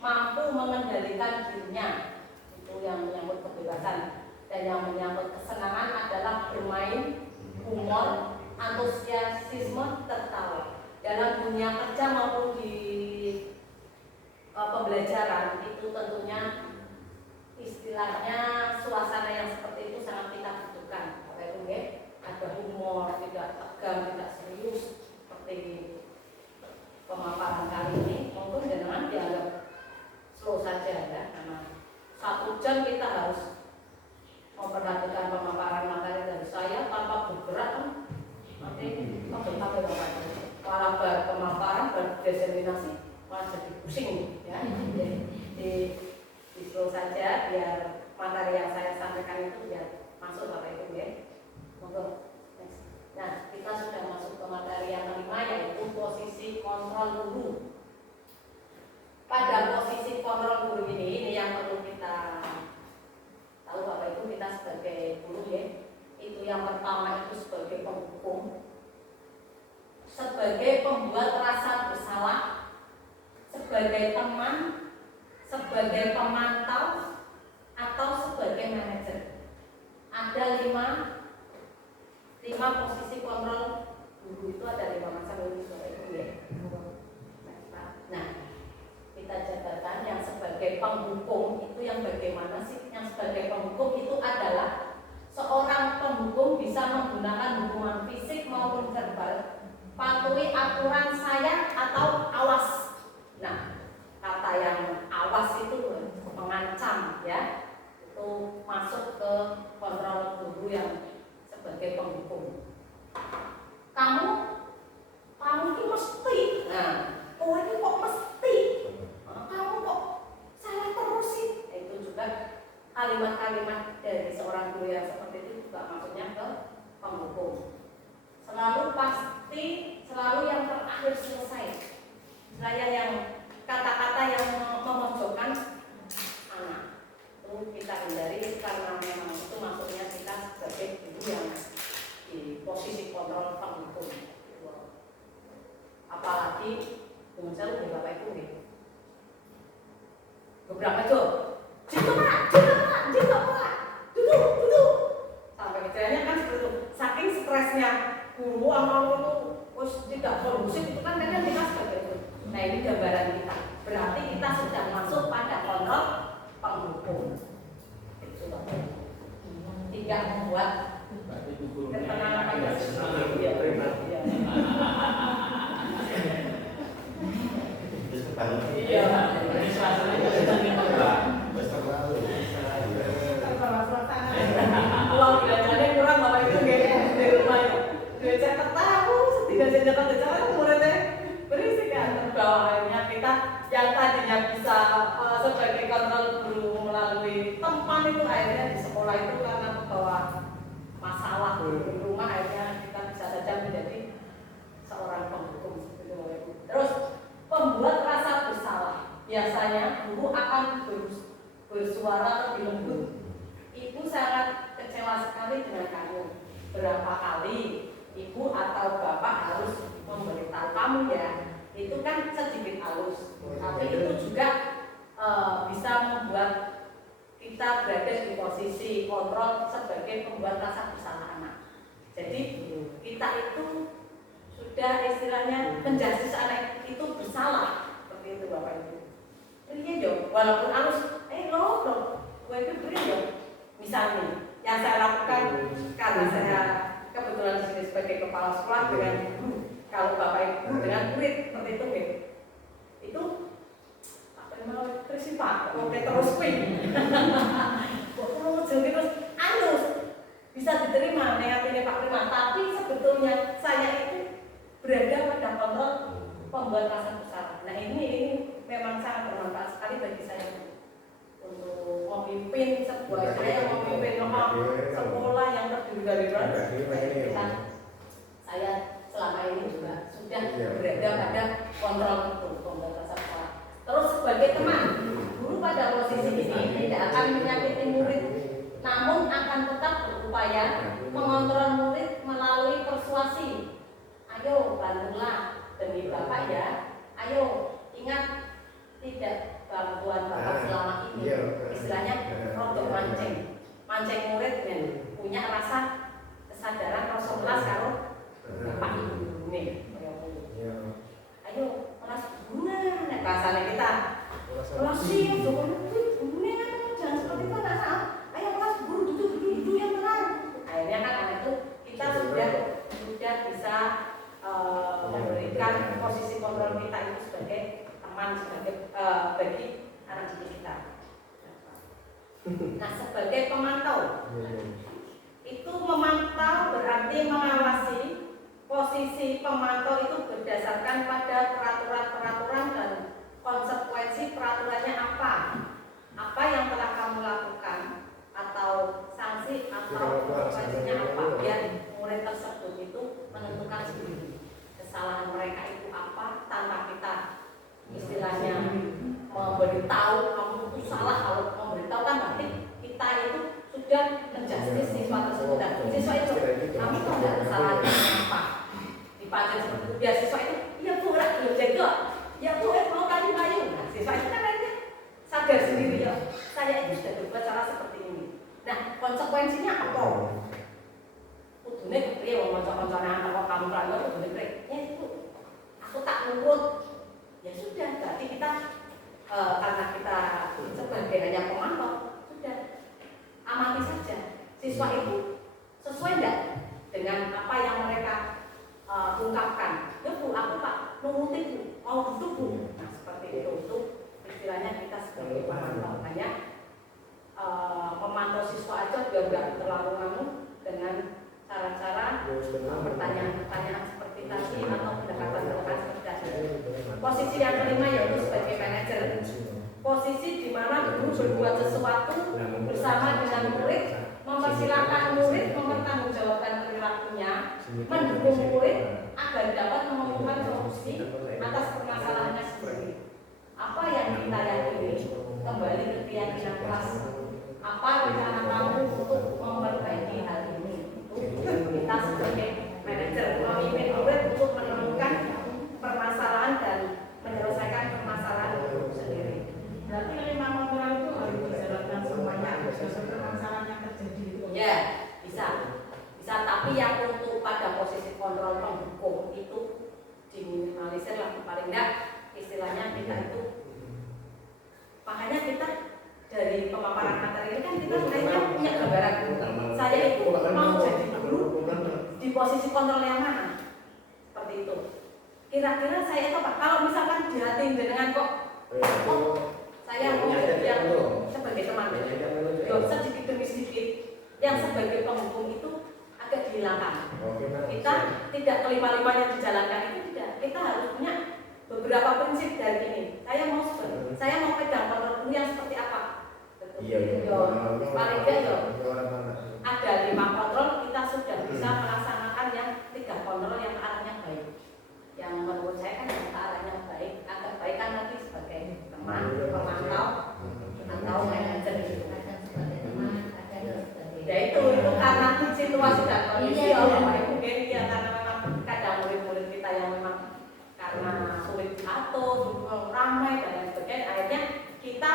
mampu mengendalikan dirinya. Itu yang menyangkut kebebasan. Dan yang menyangkut kesenangan adalah bermain, humor, antusiasisme, tertawa. Dalam dunia kerja maupun di pembelajaran itu tentunya istilahnya suasana yang seperti itu sangat kita butuhkan. Bapak Ibu ya, ada humor, tidak tegang, tidak serius seperti pemaparan kali ini. Mungkin jangan dianggap slow saja ya, karena 1 jam kita harus memperhatikan pemaparan materi dari saya tanpa bergerak, nanti apa para pemaparan berdiseminasi malah jadi pusing ya. Di slow saja biar materi yang saya sampaikan itu biar masuk Bapak Ibu ya. Monggo. Nah, kita sudah masuk ke materi yang kelima, yaitu posisi kontrol guru. Pada posisi kontrol guru ini yang perlu kita tahu Bapak Ibu, kita sebagai guru ya, itu yang pertama itu sebagai penghukum, sebagai pembuat rasa bersalah, sebagai teman, sebagai pemantau, atau sebagai manajer. Ada lima posisi kontrol guru, itu ada 5 macam ini Bapak Ibu ya. Nah, kita jabarkan yang sebagai penghukum itu yang bagaimana sih? Yang sebagai penghukum itu adalah seorang penghukum bisa menggunakan hukuman fisik maupun verbal, patuhi aturan sayang atau awas. Nah, kata yang awas itu mengancam ya, itu masuk ke kontrol guru yang sebagai penghukum. Kamu ini mesti, nah, ini kok mesti, kamu kok salah terus sih. Itu juga kalimat-kalimat dari seorang guru yang seperti itu juga maksudnya ke penghukum. Selalu akhir selesai. Saya yang kata-kata yang memojokkan anak itu kita hindari, karena memang itu maksudnya kita sebagai ibu yang di posisi kontrol penghukum. Apalagi muncul di Bapak Ibu nih. Beberapa jam, jitu pak, duduk. Sampai kecilnya kan seperti itu. Saking stresnya guru amal itu, tidak kondusif itu kan kadang kita seperti itu. Nah ini gambaran kita. Berarti kita sudah masuk pada kontrol penghukum. Itu tidak membuat ketenangan pada sesuatu. Iya. Kalau belajarnya kurang bapak itu di rumah ya. Belajar tahu setidaknya muridnya berisik kan. Bahwa akhirnya kita yang tadinya bisa sebagai kontrol guru melalui teman itu akhirnya di sekolah itu karena membawa masalah di rumah akhirnya kita bisa saja menjadi seorang penghukum. Terus pembuat rasa bersalah. Biasanya guru akan bersuara lebih lembut. Ibu sangat kecewa sekali dengan kamu. Berapa kali ibu atau bapak harus memberitahu kamu ya? Itu kan sedikit halus, tapi itu juga bisa membuat kita berada di posisi kontrol sebagai pembuat rasa bersalah anak. Jadi kita itu sudah istilahnya menjudge anak itu bersalah, seperti itu Bapak Ibu. Ini yo, walaupun halus, loh, gue itu beri yo. Misalnya, yang saya lakukan karena saya kebetulan di sini sebagai kepala sekolah dengan guru, kalau Bapak Ibu dengan murid seperti itu, itu apa namanya prinsipal, oke terus ping, terus halus, bisa diterima negatifnya Pak Prima, tapi sebetulnya saya itu berada pada kontrol pembuat rasa bersalah. Nah ini memang sangat bermanfaat sekali bagi saya untuk memimpin sebuah memimpin sekolah yang terdiri dari kita. Saya selama ini juga sudah berada pada kontrol itu pembuat rasa bersalah. Terus sebagai teman, guru pada posisi ini tidak akan menyakiti murid, namun akan tetap berupaya mengontrol murid melalui persuasi. Ayo bantulah demi Bapak ya. Ayo ingat tidak bantuan Bapak selama ini istilahnya rodok mancing murid dan punya rasa kesadaran Rasulullah kalau Bapak Ibu nih. Ayo kelas guna nek bahasane kita. Kelas sih guna jangan seperti itu enggak salah. Ayo kelas guru duduk yang tenang. Akhirnya kan anak itu kita sudah bisa memberikan posisi kontrol kita itu sebagai teman, sebagai bagi anak didik kita. Nah, sebagai pemantau, itu memantau berarti mengawasi. Posisi pemantau itu berdasarkan pada peraturan-peraturan dan konsekuensi peraturannya apa yang telah kamu lakukan atau sanksi atau konsekuensinya apa, biar murid tersebut itu menentukan sendiri kesalahan mereka itu apa tanpa kita istilahnya memberitahu kamu itu salah. Kalau memberitahu kan berarti kita itu sudah menjustis siswa tersebut dan siswa itu kamu tuh ada kesalahan apa dipakai seperti itu. Biar siswa itu ya bu belum jaga ya bu mau kayu. Nah siswa itu kan akhirnya sadar sendiri ya saya itu sudah berbuat cara seperti ini. Nah konsekuensinya apa? Kudune kepriye wong kanca-kancane kok kamu melanggar kudune kepriye? Ya itu aku tak nurut. Ya sudah, berarti kita karena kita sebagai hanya pemantau, sudah amati saja siswa itu sesuai enggak dengan apa yang mereka ungkapkan. Ya bu, aku pak nurutin bu, mau duduk bu. Nah seperti itu istilahnya kita sebagai pemantau. Hanya memantau siswa aja biar nggak terlalu nganu dengan cara-cara pertanyaan-pertanyaan seperti tadi atau pendekatan-pendekatan seperti tadi. Posisi yang kelima yaitu sebagai manajer. Posisi di mana guru berbuat sesuatu bersama dengan murid, mempersilahkan murid mempertanggungjawabkan perilakunya, mendukung murid agar dapat menemukan solusi kontrol yang mana? Seperti itu. Kira-kira saya itu Pak, kalau misalkan di hati jenengan kok, saya mau jadi yang sebagai teman, sedikit demi sedikit, yang sebagai penghukum itu agak dihilangkan. Kita tidak kelima-limanya dijalankan itu tidak. Kita harus punya beberapa prinsip dari ini. Saya mau pegang kontrol yang seperti apa? Paling tidak ada 5 kontrol, kita sudah bisa melaksanakan yang 3 kontrol yang arahnya baik. Yang menurut saya kan yang arahnya baik, agak baik kan nanti sebagai teman, pemantau, atau manajer gitu. Ya itu karena situasi dan kondisi mungkin ya karena memang kadang murid-murid kita yang memang karena sulit diatur, ramai dan lain sebagainya, akhirnya kita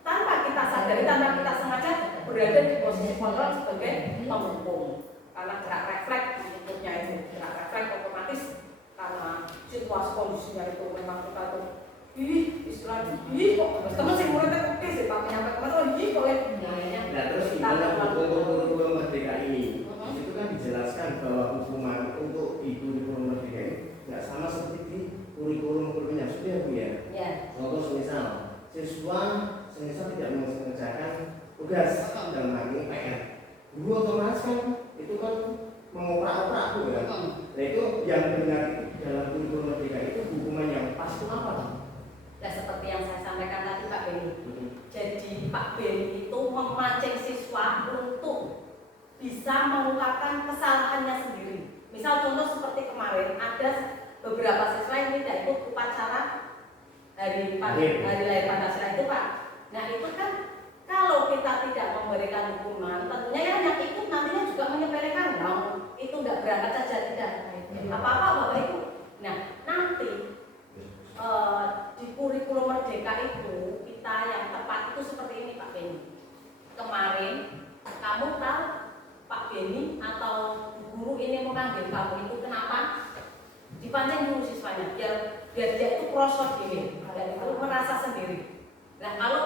tanpa kita sadari, tanpa kita sengaja berada di posisi kontrol sebagai penghukum. Karena gerak refleks bentuknya itu, gerak refleks otomatis karena situasi kondisinya itu memang kita tuh istilahnya, kok teman sih muridnya oke sih, Pak menyampaikan kemarin, kok ya Nah terus gimana kurikulum merdeka ini? Itu kan dijelaskan bahwa hukuman untuk ibu kurikulum merdeka ini nggak sama seperti di kurikulum yang sudah Bu ya. Contoh semisal siswa tidak mengerjakan tugas dalam hal ini PR, guru otomatis kan itu kan mengoprak-oprak Bu ya. Nah itu yang benar dalam kurikulum merdeka itu hukuman yang pas itu apa? Nah seperti yang saya sampaikan tadi Pak Beni. Jadi Pak Beni itu memancing siswa untuk bisa mengungkapkan kesalahannya sendiri. Misal contoh seperti kemarin ada beberapa siswa yang tidak ikut upacara hari lahir Pancasila itu Pak. Nah itu kan kalau kita tidak memberikan hukuman, tentunya yang ikut nantinya juga menyepelekan, itu nggak berangkat saja tidak apa-apa Bapak Ibu. Nah nanti di kurikulum merdeka itu kita yang tepat itu seperti ini Pak Beni. Kemarin kamu tahu Pak Beni atau guru ini memanggil kamu itu kenapa? Dipancing dulu siswanya biar dia itu prosot gini dan itu merasa sendiri. Nah kalau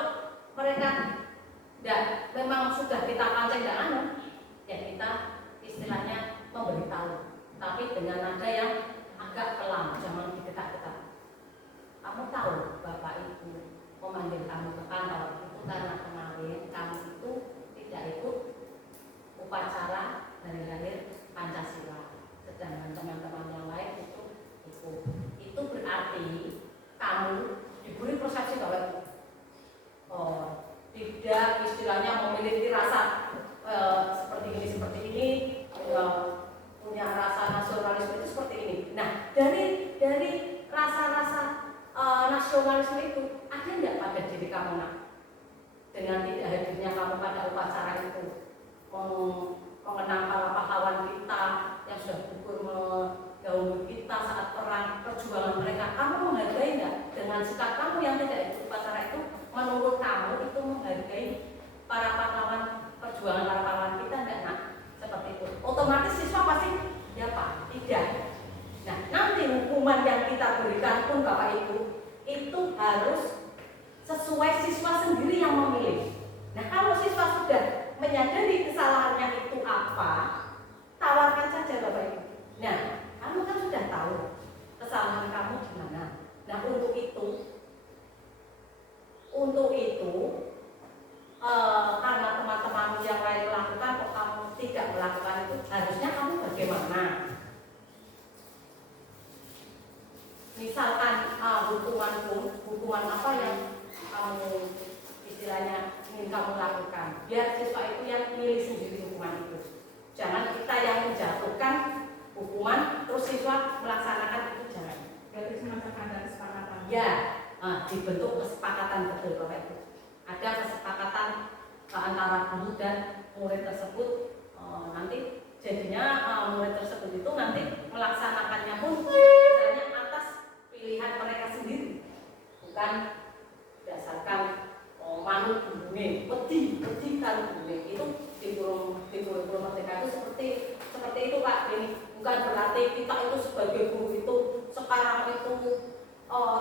mereka memang sudah kita pancing dan ya kita istilahnya memberitahu, tapi dengan nada yang agak pelan, jangan digetak-getak. Kamu tahu Bapak Ibu memanggil kamu ke kantor itu karena kemarin kamu itu tidak ikut upacara hari lahir Pancasila, sedangkan teman-teman yang lain itu ikut. Itu berarti kamu diberi persepsi bahwa tidak istilahnya memiliki rasa seperti ini punya rasa nasionalisme itu seperti ini. Nah dari rasa-rasa nasionalisme itu ada nggak pada diri kamu nak? Dengan tidak hadirnya kamu pada upacara itu mengenang para pahlawan kita yang sudah gugur mendahului kita saat perang perjuangan mereka, kamu menghargai nggak dengan sikap kamu yang tidak ikut upacara itu? Menurut kamu itu menghargai para pahlawan perjuangan para pahlawan kita nggak nak? Seperti itu. Otomatis siswa pasti ya Pak tidak. Nah nanti hukuman yang kita berikan pun Bapak Ibu itu harus sesuai siswa sendiri yang memilih. Nah kalau siswa sudah menyadari kesalahannya itu apa, tawarkan saja Bapak Ibu. Nah kamu kan sudah tahu kesalahan kamu di mana. Nah untuk itu karena teman-teman yang lain melakukan kok kamu tidak melakukan itu, harusnya kamu bagaimana? Misalkan hukuman apa yang kamu istilahnya ingin kamu lakukan, biar siswa itu yang milih sendiri hukuman itu. Jangan kita yang menjatuhkan hukuman terus siswa melaksanakan itu, jangan. Berarti semacam ada kesepakatan. Ya, dibentuk kesepakatan betul Bapak Ibu. Ada kesepakatan antara guru dan murid tersebut. Nanti jadinya murid tersebut itu nanti melaksanakannya pun misalnya atas pilihan mereka sendiri, bukan berdasarkan manut gurunya, wedi kan gurunya. Itu di kurikulum merdeka itu seperti itu Pak. Ini bukan berarti kita itu sebagai guru itu sekarang itu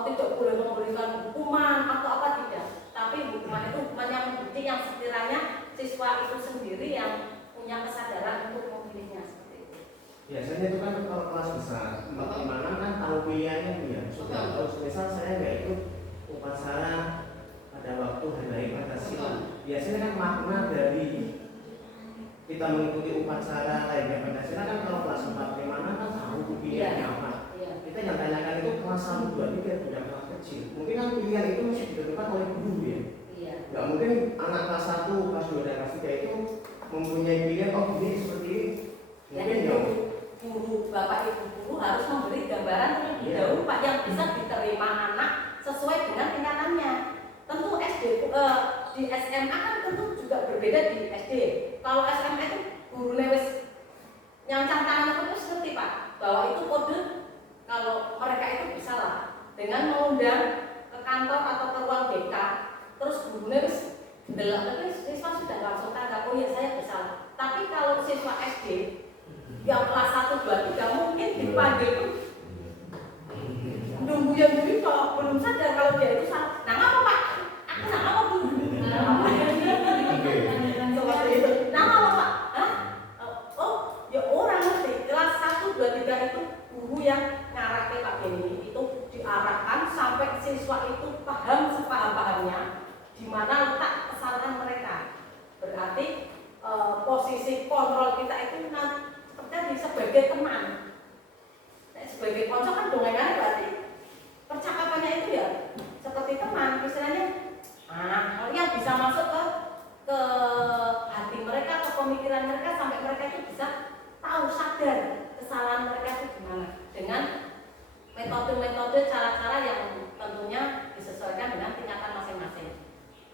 tidak boleh memberikan hukuman atau apa, tidak. Tapi hukuman itu hukuman yang mendidik yang sekiranya siswa itu sendiri yang punya kesadaran untuk memilihnya seperti itu. Biasanya itu kan kalau kelas besar, 456 kan tahu pilihannya ya. Sudah tahu, misal saya nggak ikut upacara pada waktu hari Pancasila. Biasanya kan makna dari kita mengikuti upacara lainnya Pancasila kan kalau kelas 456 kan tahu pilihannya apa. Kita yang tanyakan itu kelas 1, 2, 3 tidak kelas kecil. Mungkin kan pilihan itu masih ditentukan oleh guru ya. Nggak mungkin anak kelas 1, kelas 2, dan kelas 3 itu mempunyai pilihan, oh ini seperti ini. Mungkin ya. Guru, bapak ibu guru harus memberi gambaran terlebih dahulu Pak yang bisa diterima anak sesuai dengan tingkatannya. Tentu SD di SMA kan tentu juga berbeda di SD. Kalau SMA itu guru lewis yang cantangan itu ngerti Pak bahwa itu kode kalau mereka itu bisa lah dengan mengundang ke kantor atau ke ruang BK terus guru lewis delok tapi siswa sudah langsung tanggap oh ya saya bisa. Tapi kalau siswa SD yang kelas 1, 2, 3 mungkin dipanggil pun nunggu yang dulu kalau belum sadar kalau dia itu salah. Nah apa Pak? Aku nak apa dulu? Seperti itu. Nah apa Pak? Hah? Oh ya orang ngerti kelas 1, 2, 3 itu guru yang ngarah ke Pak Beni itu diarahkan sampai siswa itu paham sepaham-pahamnya di mana letak kesalahan mereka. Berarti posisi kontrol kita itu terjadi sebagai teman. Sebagai konco kan dongengannya berarti percakapannya itu ya seperti teman, istilahnya yang bisa masuk ke hati mereka, ke pemikiran mereka sampai mereka itu bisa tahu sadar kesalahan mereka itu gimana dengan metode-metode cara-cara yang tentunya disesuaikan dengan tingkatan masing-masing.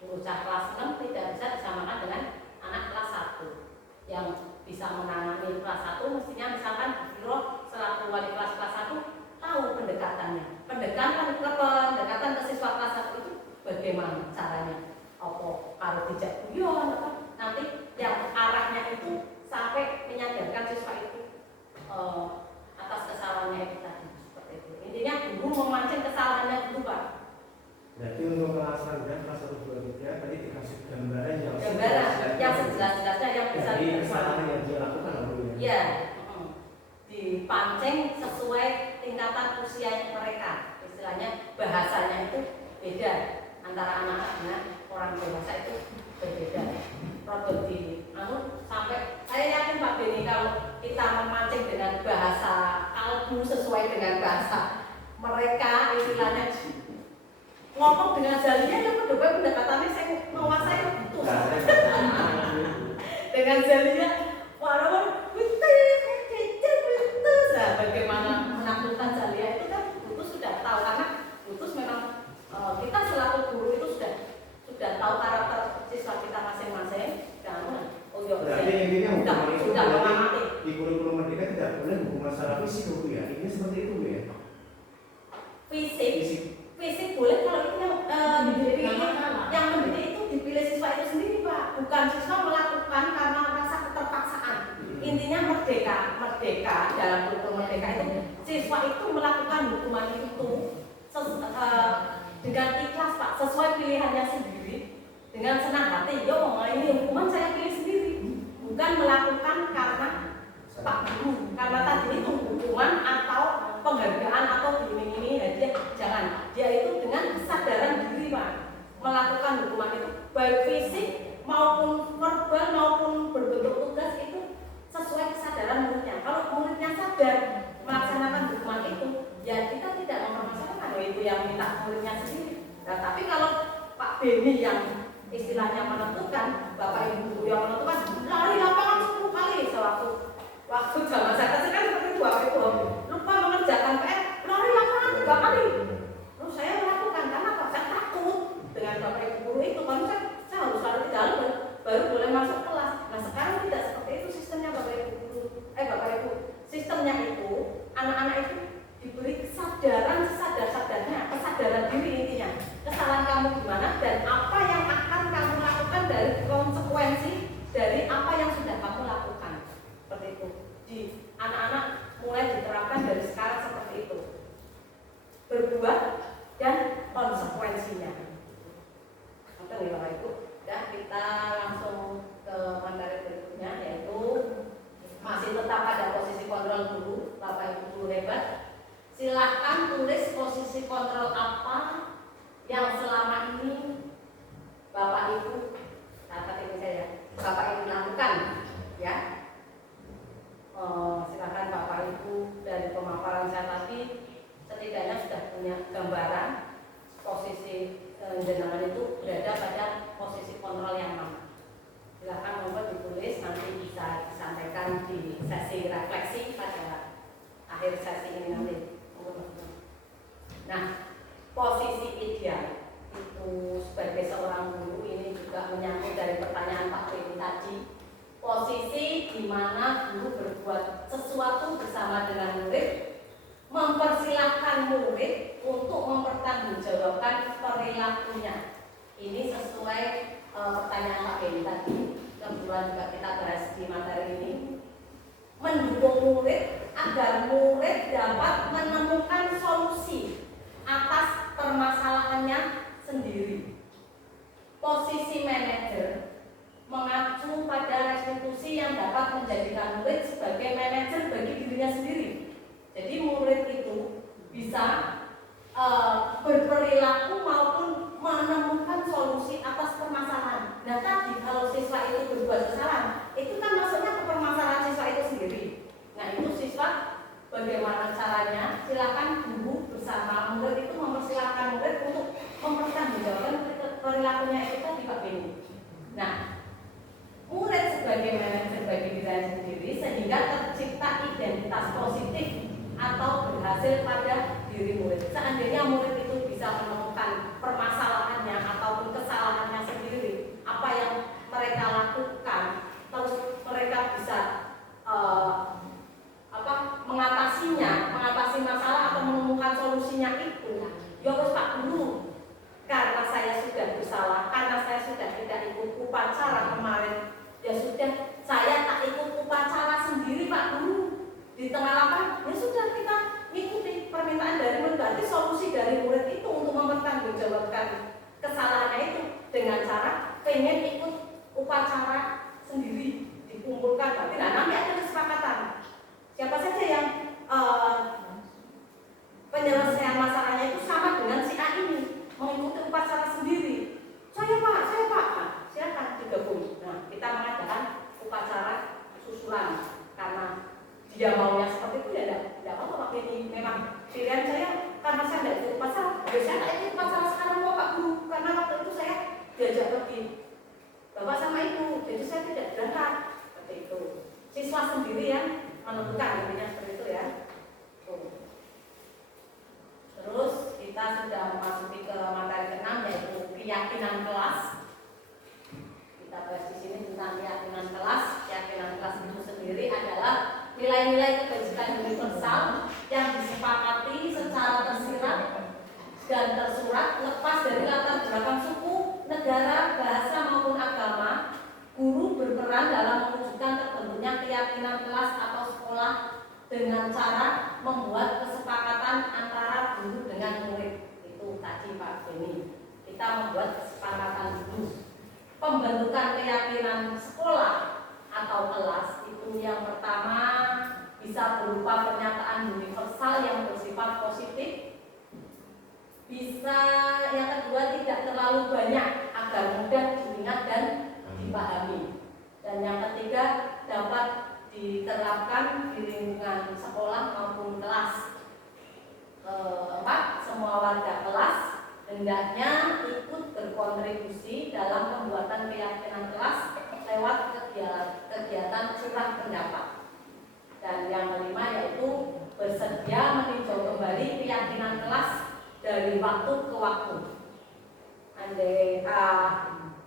Bocah kelas 6 tidak bisa disamakan dengan anak kelas 1 yang bisa menangani kelas 1 mestinya misalkan biro selaku wali kelas 1 tahu pendekatannya. Pendekatan ke siswa kelas 1 itu bagaimana caranya? Apa kalau dijak guyon nanti yang arahnya itu sampai menyadarkan siswa itu atas kesalahannya itu tadi seperti itu. Intinya guru memancing kesalahannya dulu Pak. Jadi untuk kelas rendah, kelas 1, 2, 3 tadi dikasih gambaran yang sejelas-jelasnya yang bisa jadi kesalahan yang dia lakukan lalu ya. Dipancing sesuai tingkatan usia mereka. Istilahnya bahasanya itu beda antara anak-anak dengan orang dewasa itu berbeda. Produk di sampai saya yakin Pak Beni kalau kita memancing dengan bahasa kalbu sesuai dengan bahasa mereka istilahnya ngomong dengan jalinya yang kedua pendekatannya saya menguasai itu dengan jalinya warawar bagaimana menaklukkan jalia itu kan Butus sudah tahu karena Butus memang kita selaku guru itu sudah tahu karakter siswa kita masing-masing dan berarti intinya sudah mengamati di kurikulum Merdeka tidak boleh hubungan secara fisik dulu ya, ini seperti itu ya. Fisik boleh kalau itu yang mendidik itu dipilih siswa itu sendiri Pak, bukan siswa melakukan karena rasa keterpaksaan. Intinya merdeka dalam kurikulum Merdeka itu siswa itu melakukan hukuman itu dengan ikhlas Pak, sesuai pilihannya sendiri dengan senang hati. Ini hukuman saya pilih sendiri, bukan melakukan karena Pak Guru, karena tadi itu hukuman atau penghargaan atau ini hadiah, jangan. Dia itu dengan kesadaran diri Pak melakukan hukuman itu baik fisik maupun verbal maupun berbentuk tugas itu sesuai kesadaran muridnya. Kalau muridnya sadar melaksanakan hukuman itu, ya kita tidak mempermasalahkan itu yang minta muridnya sendiri. Nah, tapi kalau Pak Beni yang istilahnya menentukan, Bapak Ibu guru yang menentukan, lari lapangan 10 kali waktu zaman saya kan seperti itu Bapak Ibu lupa mengerjakan PR, lari lapangan 3 kali. Terus saya melakukan karena saya takut dengan Bapak Ibu guru itu, kalau saya harus lari di dalam baru boleh masuk kelas. Nah sekarang tidak seperti itu sistemnya Bapak Ibu guru. Bapak Ibu, sistemnya itu anak-anak itu diberi kesadaran sesadar-sadarnya, kesadaran diri intinya. Kesalahan kamu gimana dan apa yang akan kamu lakukan dari konsekuensi dari apa yang sudah kamu lakukan. tulis posisi kontrol apa yang selama ini Bapak Ibu, kata ini saya, Bapak Ibu lakukan, ya. Silakan Bapak Ibu dari pemaparan saya tadi setidaknya sudah punya gambaran posisi jenengan itu berada pada posisi kontrol yang mana. Silakan monggo ditulis, nanti bisa disampaikan di sesi refleksi pada akhir sesi ini nanti. Nah, posisi ideal itu sebagai seorang guru ini juga menyangkut dari pertanyaan Pak Reni tadi. Posisi di mana guru berbuat sesuatu bersama dengan murid, mempersilahkan murid untuk mempertanggungjawabkan perilakunya. Ini sesuai pertanyaan Pak Reni tadi. Kebetulan juga kita bahas di materi ini. Mendukung murid agar murid dapat menemukan solusi atas permasalahannya sendiri. Posisi manajer mengacu pada restitusi yang dapat menjadikan murid sebagai manajer bagi dirinya sendiri. Jadi murid itu bisa berperilaku maupun menemukan solusi atas permasalahan. Nah tadi kalau siswa itu berbuat kesalahan, itu kan maksudnya ke permasalahan siswa itu sendiri. Nah itu siswa bagaimana caranya? Silakan guru bersama murid itu mempersilahkan murid untuk mempertanggungjawabkan perilakunya itu tadi Pak Beni. Nah murid sebagai manajer bagi diri sendiri sehingga tercipta identitas positif atau berhasil pada diri murid. Seandainya murid itu bisa menemukan permasalahannya ataupun kesalahannya sendiri, apa yang mereka lakukan, terus mereka bisa mengatasi masalah atau menemukan solusinya itu. Ya wis Pak Guru, karena saya sudah bersalah, karena saya sudah tidak ikut upacara kemarin, ya sudah saya tak ikut upacara sendiri Pak Guru. Di tengah lapangan, ya sudah kita ikuti permintaan dari murid. Berarti solusi dari murid itu untuk mempertanggungjawabkan kesalahannya itu dengan cara pengen ikut upacara sendiri, dikumpulkan. Berarti nanti ada kesepakatan. Siapa saja yang penyelesaian masalahnya itu sama dengan si A ini mengikuti upacara sendiri. Saya Pak. Nah, silakan digabung. Nah, kita mengadakan upacara susulan karena dia maunya seperti itu ya tidak apa-apa Pak Beni. Memang pilihan saya karena saya tidak ikut upacara. Saya tidak ikut upacara sekarang mau Pak Guru karena waktu itu saya diajak pergi bapak sama ibu, jadi saya tidak berangkat seperti itu. Siswa sendiri yang menentukan intinya seperti itu ya. Terus kita sudah memasuki ke materi ke-6 yaitu keyakinan kelas. Kita bahas di sini tentang keyakinan kelas. Keyakinan kelas itu sendiri adalah nilai-nilai kebajikan universal yang disepakati secara tersirat dan tersurat lepas dari latar belakang suku, negara, bahasa maupun agama. Guru berperan dalam mewujudkan terbentuknya keyakinan kelas atau sekolah dengan cara membuat kesepakatan antara guru dengan murid. Itu tadi Pak Beni. Kita membuat kesepakatan dulu. Pembentukan keyakinan sekolah atau kelas itu yang pertama bisa berupa pernyataan universal yang bersifat positif. Bisa yang kedua tidak terlalu banyak agar mudah diingat dan dipahami. Dan yang ketiga dapat diterapkan di lingkungan sekolah maupun kelas. Keempat, semua warga kelas hendaknya ikut berkontribusi dalam pembuatan keyakinan kelas lewat kegiatan curah pendapat. Dan yang kelima yaitu bersedia meninjau kembali keyakinan kelas dari waktu ke waktu.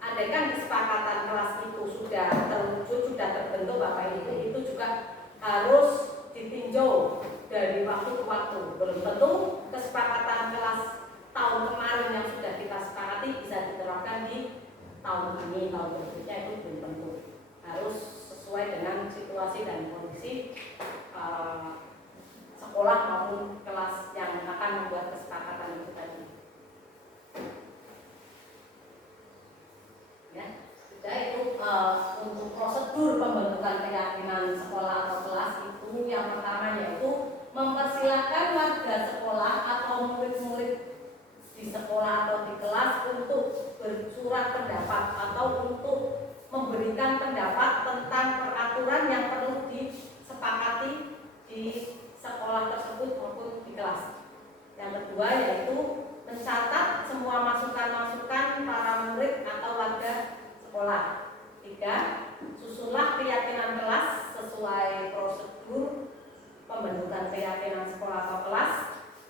Andaikan kesepakatan kelas itu sudah terwujud, sudah terbentuk Bapak Ibu, itu juga harus ditinjau dari waktu ke waktu. Belum tentu kesepakatan kelas tahun kemarin yang sudah kita sepakati bisa diterapkan di tahun ini, tahun berikutnya itu belum tentu. Harus sesuai dengan situasi dan kondisi sekolah maupun kelas yang akan membuat kesepakatan itu tadi. Ya, sudah itu untuk prosedur pembentukan keyakinan sekolah atau kelas itu yang pertama yaitu mempersilahkan warga sekolah atau kedua yaitu mencatat semua masukan-masukan para murid atau warga sekolah. 3. Susunlah keyakinan kelas sesuai prosedur pembentukan keyakinan sekolah atau kelas.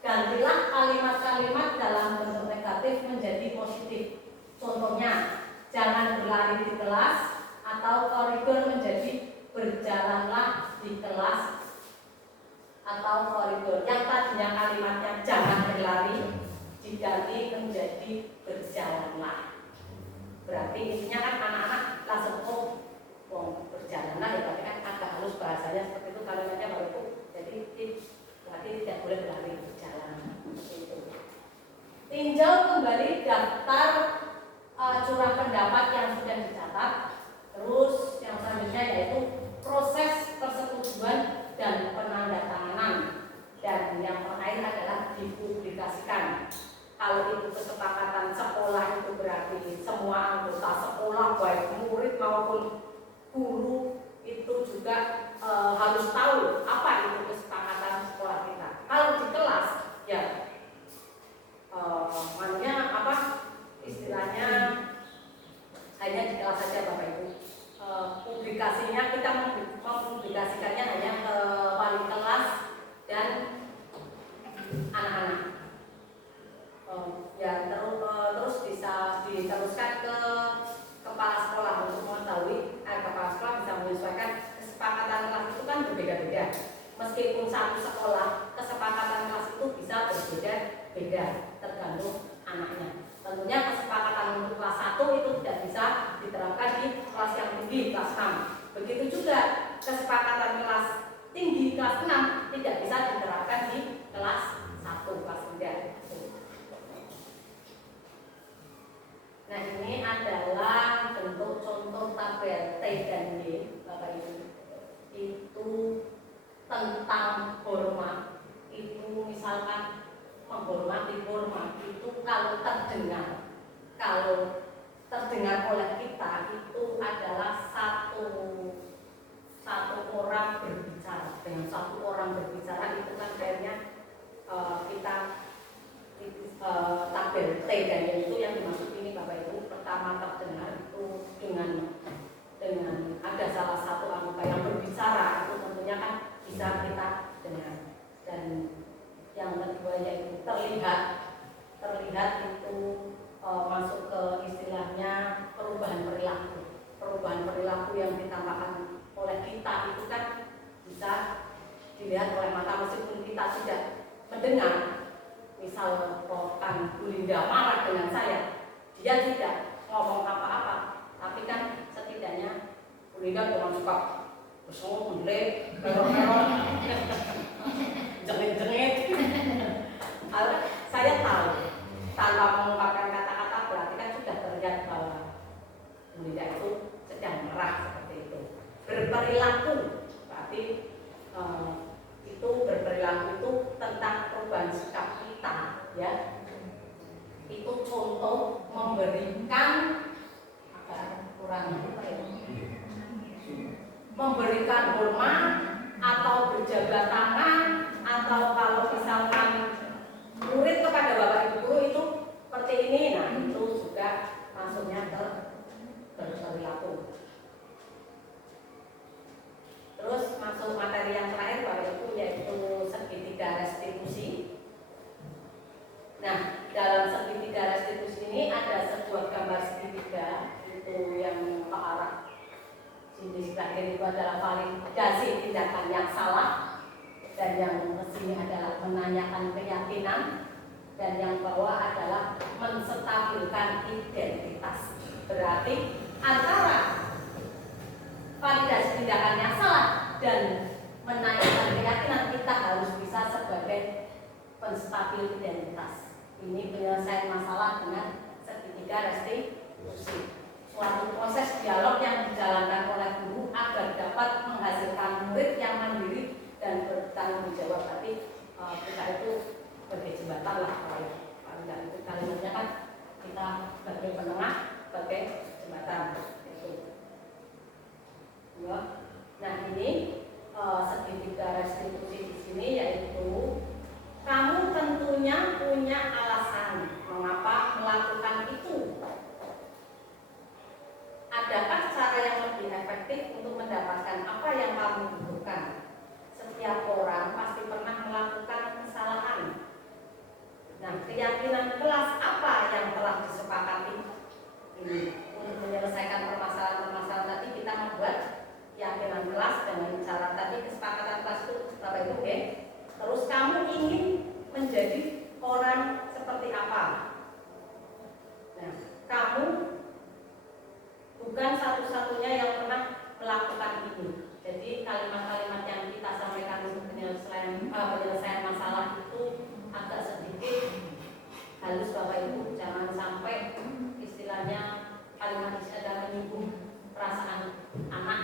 Gantilah kalimat-kalimat dalam bentuk negatif menjadi positif. Contohnya, jangan berlari di kelas atau koridor menjadi berjalanlah di kelas atau koridor. Yang tadinya kalimatnya jangan berlari diganti menjadi berjalanlah. Berarti intinya kan anak-anak langsung berjalanlah ya, tapi kan agak halus bahasanya seperti itu kalimatnya Bapak Ibu. Jadi berarti tidak boleh berlari berjalan. Itu. Tinjau kembali daftar curah pendapat yang sudah dicatat. Terus yang selanjutnya yaitu proses persetujuan dan penandatanganan. Dan yang terakhir adalah dipublikasikan. Kalau itu kesepakatan sekolah itu berarti semua anggota sekolah baik murid maupun guru itu juga harus tahu apa itu kesepakatan sekolah kita. Kalau di kelas ya makanya apa istilahnya hanya di kelas saja Bapak Ibu. Publikasinya kita mempublikasikannya hanya ke wali kelas dan anak-anak. Ya terus bisa diteruskan ke kepala sekolah untuk mengetahui kepala sekolah bisa menyesuaikan kesepakatan kelas itu kan berbeda-beda. Meskipun satu sekolah kesepakatan kelas itu bisa berbeda-beda tergantung anaknya. Tentunya kesepakatan untuk kelas 1 itu tidak bisa diterapkan di kelas yang tinggi, kelas 6. Begitu juga kesepakatan kelas tinggi, kelas 6 tidak bisa diterapkan di kelas 1, kelas 3. Nah ini adalah bentuk contoh tabel T dan Y Bapak Ibu. Itu tentang hormat. Itu misalkan menghormati hormat itu kalau terdengar oleh kita itu adalah satu orang berbicara. Dengan satu orang berbicara itu kan kayaknya kita tabel T dan Y itu yang dimaksud ini Bapak Ibu. Pertama terdengar itu dengan ada salah satu anggota yang berbicara, itu tentunya kan bisa kita dengar. Dan yang kedua yaitu terlihat itu masuk ke istilahnya perubahan perilaku yang ditambahkan oleh kita itu kan bisa dilihat oleh mata meskipun kita tidak mendengar. Misal kan Bu Linda marah dengan saya, dia tidak ngomong apa-apa, tapi kan setidaknya Bu Linda cuma suka bersama melek, merong-merong, jengit-jengit. Saya tahu tanpa mengungkapkan kata-kata berarti kan sudah terlihat bahwa Bu Linda itu sedang marah seperti itu. Berperilaku berarti itu berperilaku itu tentang perubahan sikap kita, ya. Itu contoh memberikan memberikan hormat atau berjabat tangan atau kalau misalkan murid kepada bapak ibu guru itu seperti ini, nah itu juga masuknya ke berperilaku. Terus masuk materi yang terakhir Bapak Ibu yaitu segitiga restitusi. Nah, dalam segitiga restitusi ini ada sebuah gambar segitiga itu yang ke arah sini sebelah kiri itu adalah validasi tindakan yang salah, dan yang ke sini adalah menanyakan keyakinan, dan yang bawah adalah menstabilkan identitas. Berarti antara validasi tindakan yang salah dan menanyakan keyakinan kita harus bisa sebagai penstabil identitas. Ini penyelesaian masalah dengan segitiga restitusi. Suatu proses dialog yang dijalankan oleh guru agar dapat menghasilkan murid yang mandiri dan bertanggung jawab. Berarti kita itu sebagai jembatan lah, kalau tidak itu kalimatnya kan kita sebagai penengah, sebagai jembatan. Nah ini segitiga restitusi di sini yaitu kamu tentunya punya Nah, keyakinan kelas apa yang telah disepakati ini untuk menyelesaikan permasalahan-permasalahan tadi? Kita membuat keyakinan kelas dengan cara tadi, kesepakatan kelas itu Bapak Ibu ya. Terus kamu ingin menjadi orang seperti apa? Nah, kamu bukan satu-satunya yang pernah melakukan ini. Jadi kalimat-kalimat yang kita sampaikan untuk penyelesaian masalah itu agak sedikit halus Bapak Ibu. Jangan sampai istilahnya kalimat ini ada menyinggung perasaan anak.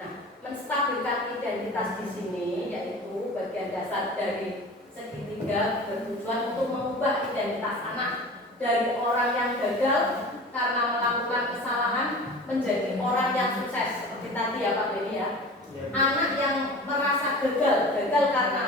Nah, menstabilkan identitas di sini yaitu bagian dasar dari segitiga bertujuan untuk mengubah identitas anak dari orang yang gagal karena melakukan kesalahan menjadi orang yang sukses seperti tadi ya Pak Beni ya. Anak yang merasa gagal karena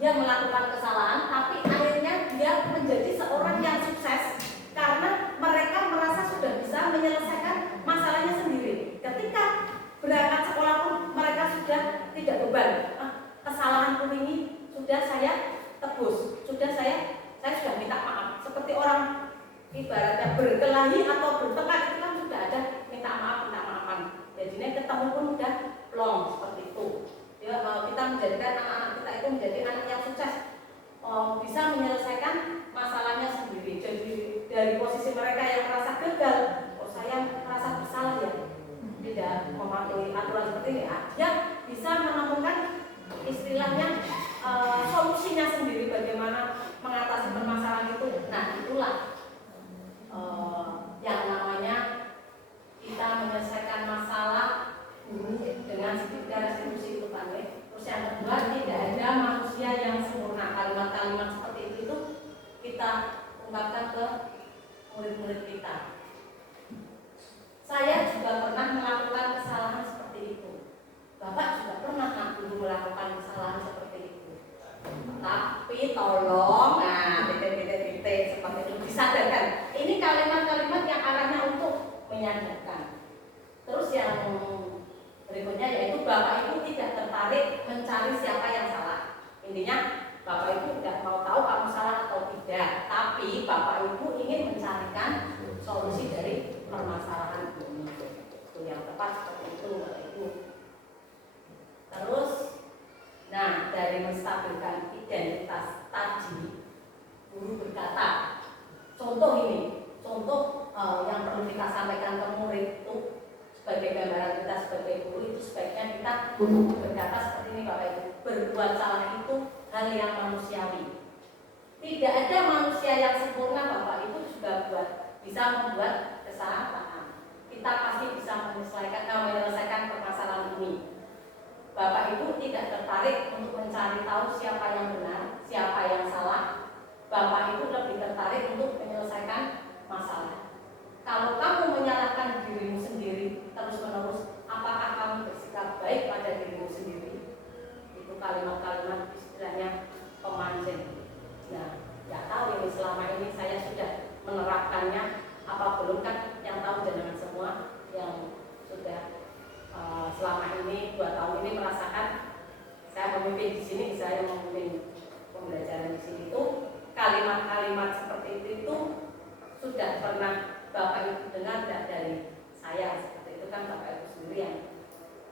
dia melakukan kesalahan, tapi akhirnya dia menjadi seorang yang sukses karena mereka merasa sudah bisa menyelesaikan masalahnya sendiri. Ketika berangkat sekolah pun mereka sudah tidak beban. Kesalahanku ini sudah saya tebus, saya sudah minta maaf. Seperti orang ibaratnya berkelahi atau bertengkar itu kan sudah ada minta maafan. Jadinya ketemu pun udah plong seperti itu. Ya, kita menjadikan anak-anak kita itu menjadi anak yang sukses, bisa menyelesaikan masalahnya sendiri. Jadi dari posisi mereka yang merasa gagal, saya merasa bersalah ya, tidak mematuhi aturan seperti ini. Dia bisa menemukan istilahnya solusinya sendiri bagaimana mengatasi permasalahan itu. Nah itulah yang namanya kita menyelesaikan masalah dengan segitiga restitusi itu Pak. Terus yang kedua, tidak ada manusia yang sempurna. Kalimat-kalimat seperti itu kita ungkapkan ke murid-murid kita. Saya juga pernah melakukan kesalahan seperti itu. Bapak juga pernah dulu melakukan kesalahan seperti itu. Tapi tolong, titik seperti itu disadarkan. Ini kalimat-kalimat yang arahnya untuk menyadarkan. Terus yang berikutnya yaitu Bapak Ibu tidak tertarik mencari siapa yang salah. Intinya Bapak Ibu tidak mau tahu kamu salah atau tidak, tapi Bapak Ibu ingin mencarikan solusi dari permasalahan ini. Itu yang tepat seperti itu Bapak Ibu. Terus, nah dari menstabilkan identitas tadi, guru berkata, contoh yang perlu kita sampaikan ke murid itu sebagai gambaran kita sebagai guru itu sebaiknya kita berkata seperti ini Bapak Ibu. Berbuat salah itu hal yang manusiawi. Tidak ada manusia yang sempurna Bapak Ibu juga bisa membuat kesalahan. Kita pasti bisa menyelesaikan permasalahan ini. Bapak Ibu tidak tertarik untuk mencari tahu siapa yang benar, siapa yang salah. Bapak Ibu lebih tertarik untuk menyelesaikan masalah. Kalau kamu menyalahkan dirimu sendiri terus-menerus, apakah kamu bersikap baik pada dirimu sendiri? Itu kalimat-kalimat istilahnya pemancing. Nah, ya tahu ini selama ini saya sudah menerapkannya apa belum kan? Yang tahu jenengan semua yang sudah selama ini 2 tahun ini merasakan saya memimpin di sini, saya memimpin pembelajaran di sini itu kalimat-kalimat seperti itu sudah pernah Bapak Ibu dengar dari saya. Seperti itu kan Bapak Ibu sendiri yang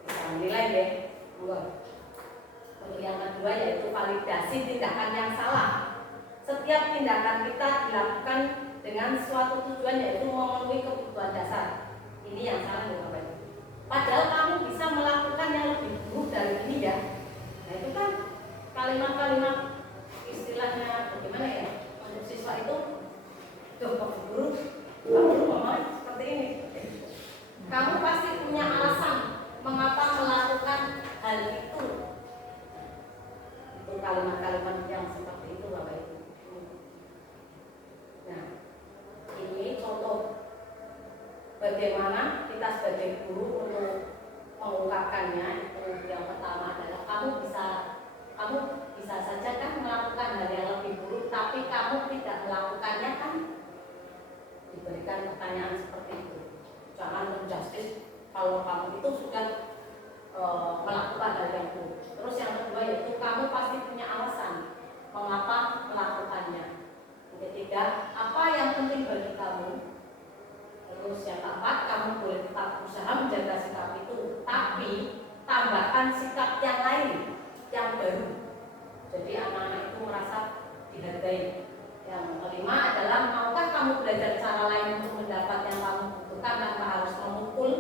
bisa menilai deh. Untuk yang kedua yaitu validasi tindakan yang salah. Setiap tindakan kita dilakukan dengan suatu tujuan yaitu memenuhi kebutuhan dasar. Ini yang salah ya Bapak Ibu. Padahal kamu bisa melakukan yang lebih buruk dari ini ya. Nah itu kan kalimat-kalimat istilahnya bagaimana ya untuk siswa itu guru ngomong seperti ini. Kamu pasti punya alasan mengapa melakukan hal itu. Itu kalimat-kalimat yang seperti itu Bapak Ibu. Nah, ini contoh bagaimana kita sebagai guru untuk mengungkapkannya. Itu yang pertama adalah kamu bisa saja kan melakukan hal yang lebih buruk, tapi kamu tidak melakukannya kan. Diberikan pertanyaan seperti itu. Jangan menjustis kalau kamu itu sudah melakukan hal yang buruk. Terus yang kedua yaitu kamu pasti punya alasan dihargai. Yang kelima adalah maukah kamu belajar cara lain untuk mendapat yang kamu butuhkan tanpa harus memukul.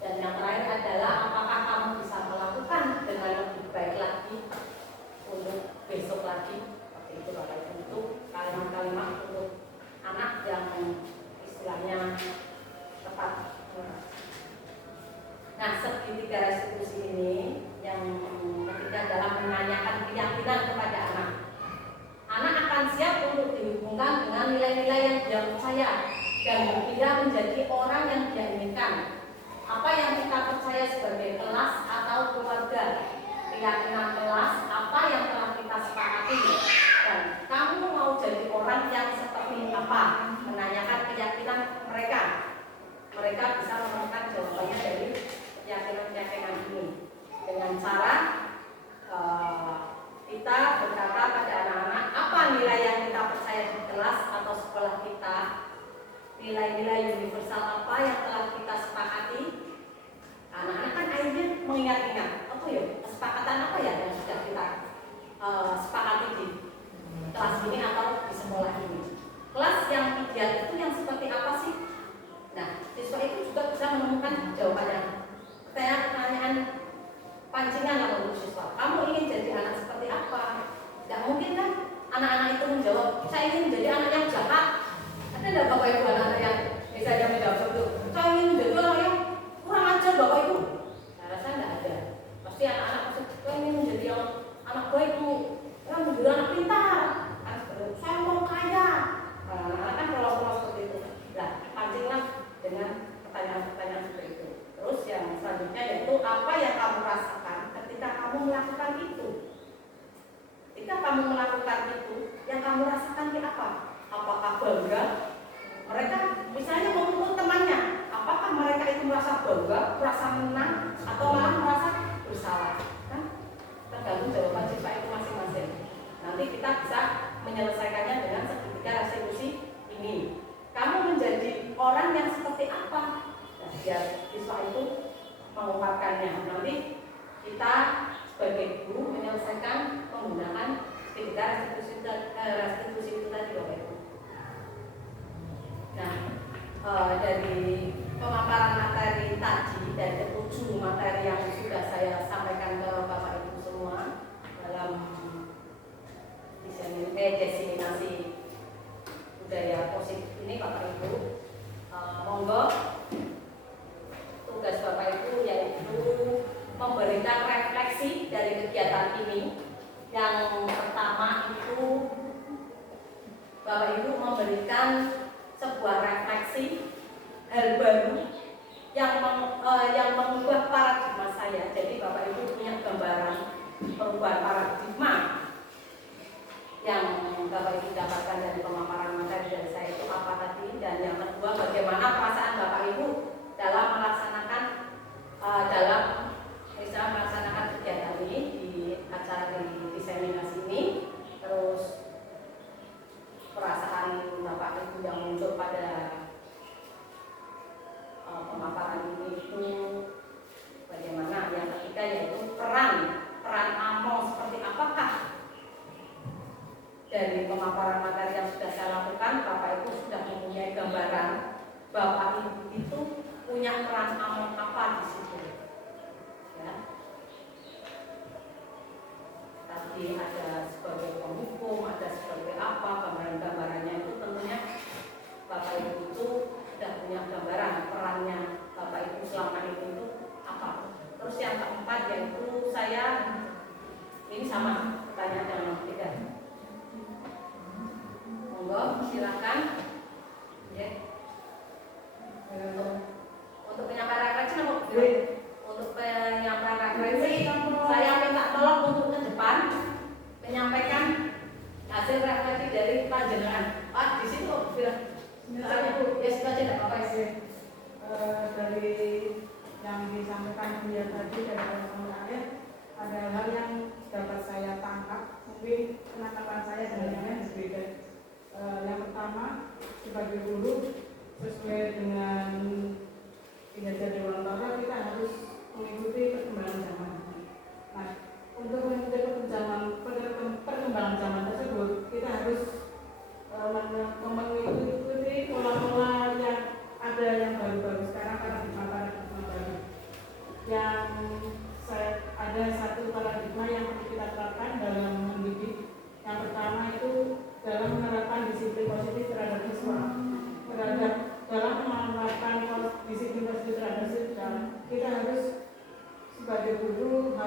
Dan yang terakhir adalah apakah kamu bisa melakukan dengan lebih baik lagi untuk besok lagi. Seperti itu Bapak Ibu, untuk kalimat-kalimat untuk anak yang istilahnya tepat. Nah, segitiga restitusi ini yang ketiga adalah menanyakan keyakinan kepada anak. Anak akan siap untuk dihubungkan dengan nilai-nilai yang dia percaya dan berpindah menjadi orang yang dia inginkan. Apa yang kita percaya sebagai kelas atau keluarga, keyakinan kelas, apa yang telah kita sepakati, dan kamu mau jadi orang yang seperti apa? Menanyakan keyakinan mereka. Mereka bisa menemukan jawabannya dari keyakinan-keyakinan ini dengan cara kita berkata pada anak-anak apa nilai yang kita percaya di kelas atau sekolah kita, nilai-nilai universal apa yang telah kita sepakati. Anak-anak kan akhirnya mengingat-ingat apa ya, kesepakatan apa ya yang sudah kita sepakati di kelas ini atau di sekolah ini. Kelas yang ideal itu yang seperti apa sih? Nah, siswa itu juga bisa menemukan jawabannya. Pertanyaan pancingan lah untuk siswa. Kamu ingin jadi anak seperti apa? Tidak mungkin kan anak-anak itu menjawab, saya ingin menjadi anak yang jahat. Ada tidak Bapak Ibu anak-anak yang misalnya menjawab seperti itu? Saya ingin menjadi anak yang kurang ajar Bapak Ibu. Saya rasa tidak ada. Pasti anak-anak pasti saya ingin menjadi anak baik Bu. Saya menjadi anak pintar. Saya mau kaya. Anak-anak kan polos-polos seperti itu. Nah, pancinglah dengan pertanyaan-pertanyaan seperti itu. Terus yang selanjutnya yaitu apa yang kamu rasakan ketika kamu melakukan itu. Ketika kamu melakukan itu, yang kamu rasakan ini apa? Apakah bangga? Mereka misalnya memukul temannya, apakah mereka itu merasa bangga, merasa menang, atau malah merasa bersalah? Kan? Tergantung jawaban siswa itu masing-masing. Nanti kita bisa menyelesaikannya dengan segitiga restitusi ini. Kamu menjadi orang yang seperti apa? Nah, biar siswa itu mengungkapkannya. Nanti kita sebagai guru menyelesaikan penggunaan segitiga restitusi itu tadi Bapak Ibu. Nah, dari pemaparan materi tadi dari ketujuh materi yang sudah saya sampaikan ke Bapak Ibu semua dalam diseminasi budaya positif ini Bapak Ibu, monggo tugas Bapak Ibu yaitu memberikan refleksi dari kegiatan ini. Yang pertama itu Bapak Ibu memberikan sebuah refleksi hal baru yang mengubah paradigma saya. Jadi Bapak Ibu punya gambaran perubahan paradigma yang Bapak Ibu dapatkan dari pemaparan materi dari saya itu apa tadi. Dan yang kedua, bagaimana perasaan Bapak Ibu dalam melaksanakan melaksanakan kegiatan ini di acara di diseminasi ini. Terus perasaan Bapak Ibu yang muncul pada pemaparan ini itu bagaimana. Yang ketiga yaitu peran AMO seperti apakah. Dari pemaparan materi yang sudah saya lakukan, Bapak Ibu sudah mempunyai gambaran Bapak Ibu itu punya peran AMO apa di situ. Ya. Tadi ada sebagai penghukum, ada sebagai apa, gambaran-gambarannya itu tentunya Bapak Ibu itu sudah punya gambaran perannya Bapak Ibu selama itu apa. Terus yang keempat yaitu saya ini sama pertanyaan yang ketiga. Monggo silakan. Ya. Untuk penyampaian referensi untuk penyampaian referensi saya minta tolong untuk ke depan menyampaikan hasil refleksi dari panjenengan. Pak di situ bilang misalnya Bu, ya sudah tidak apa-apa sih. Dari yang disampaikan dia tadi dari teman-teman lain, ada hal yang dapat saya tangkap, mungkin penangkapan saya dan yang lain berbeda. Yang pertama, sebagai guru sesuai dengan kinerja Dewan Pembina kita harus mengikuti perkembangan zaman. Nah, untuk mengikuti perkembangan zaman tersebut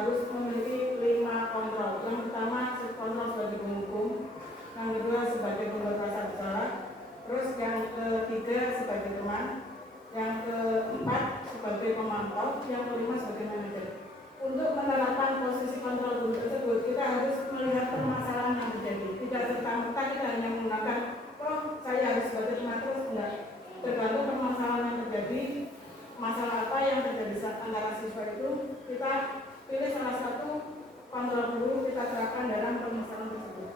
harus memiliki 5 kontrol. Yang pertama kontrol sebagai penghukum, yang kedua sebagai pembuat rasa bersalah, terus yang ketiga sebagai teman, yang keempat sebagai pemantau, yang kelima sebagai manajer. Untuk menerapkan posisi kontrol guru tersebut, kita harus melihat permasalahan yang terjadi. Tidak serta-merta kita hanya menggunakan, oh saya harus sebagai teman terus, enggak. Tergantung permasalahan yang terjadi, masalah apa yang terjadi antara siswa itu, kita pilih salah satu kontrol guru, kita terapkan dalam permasalahan tersebut.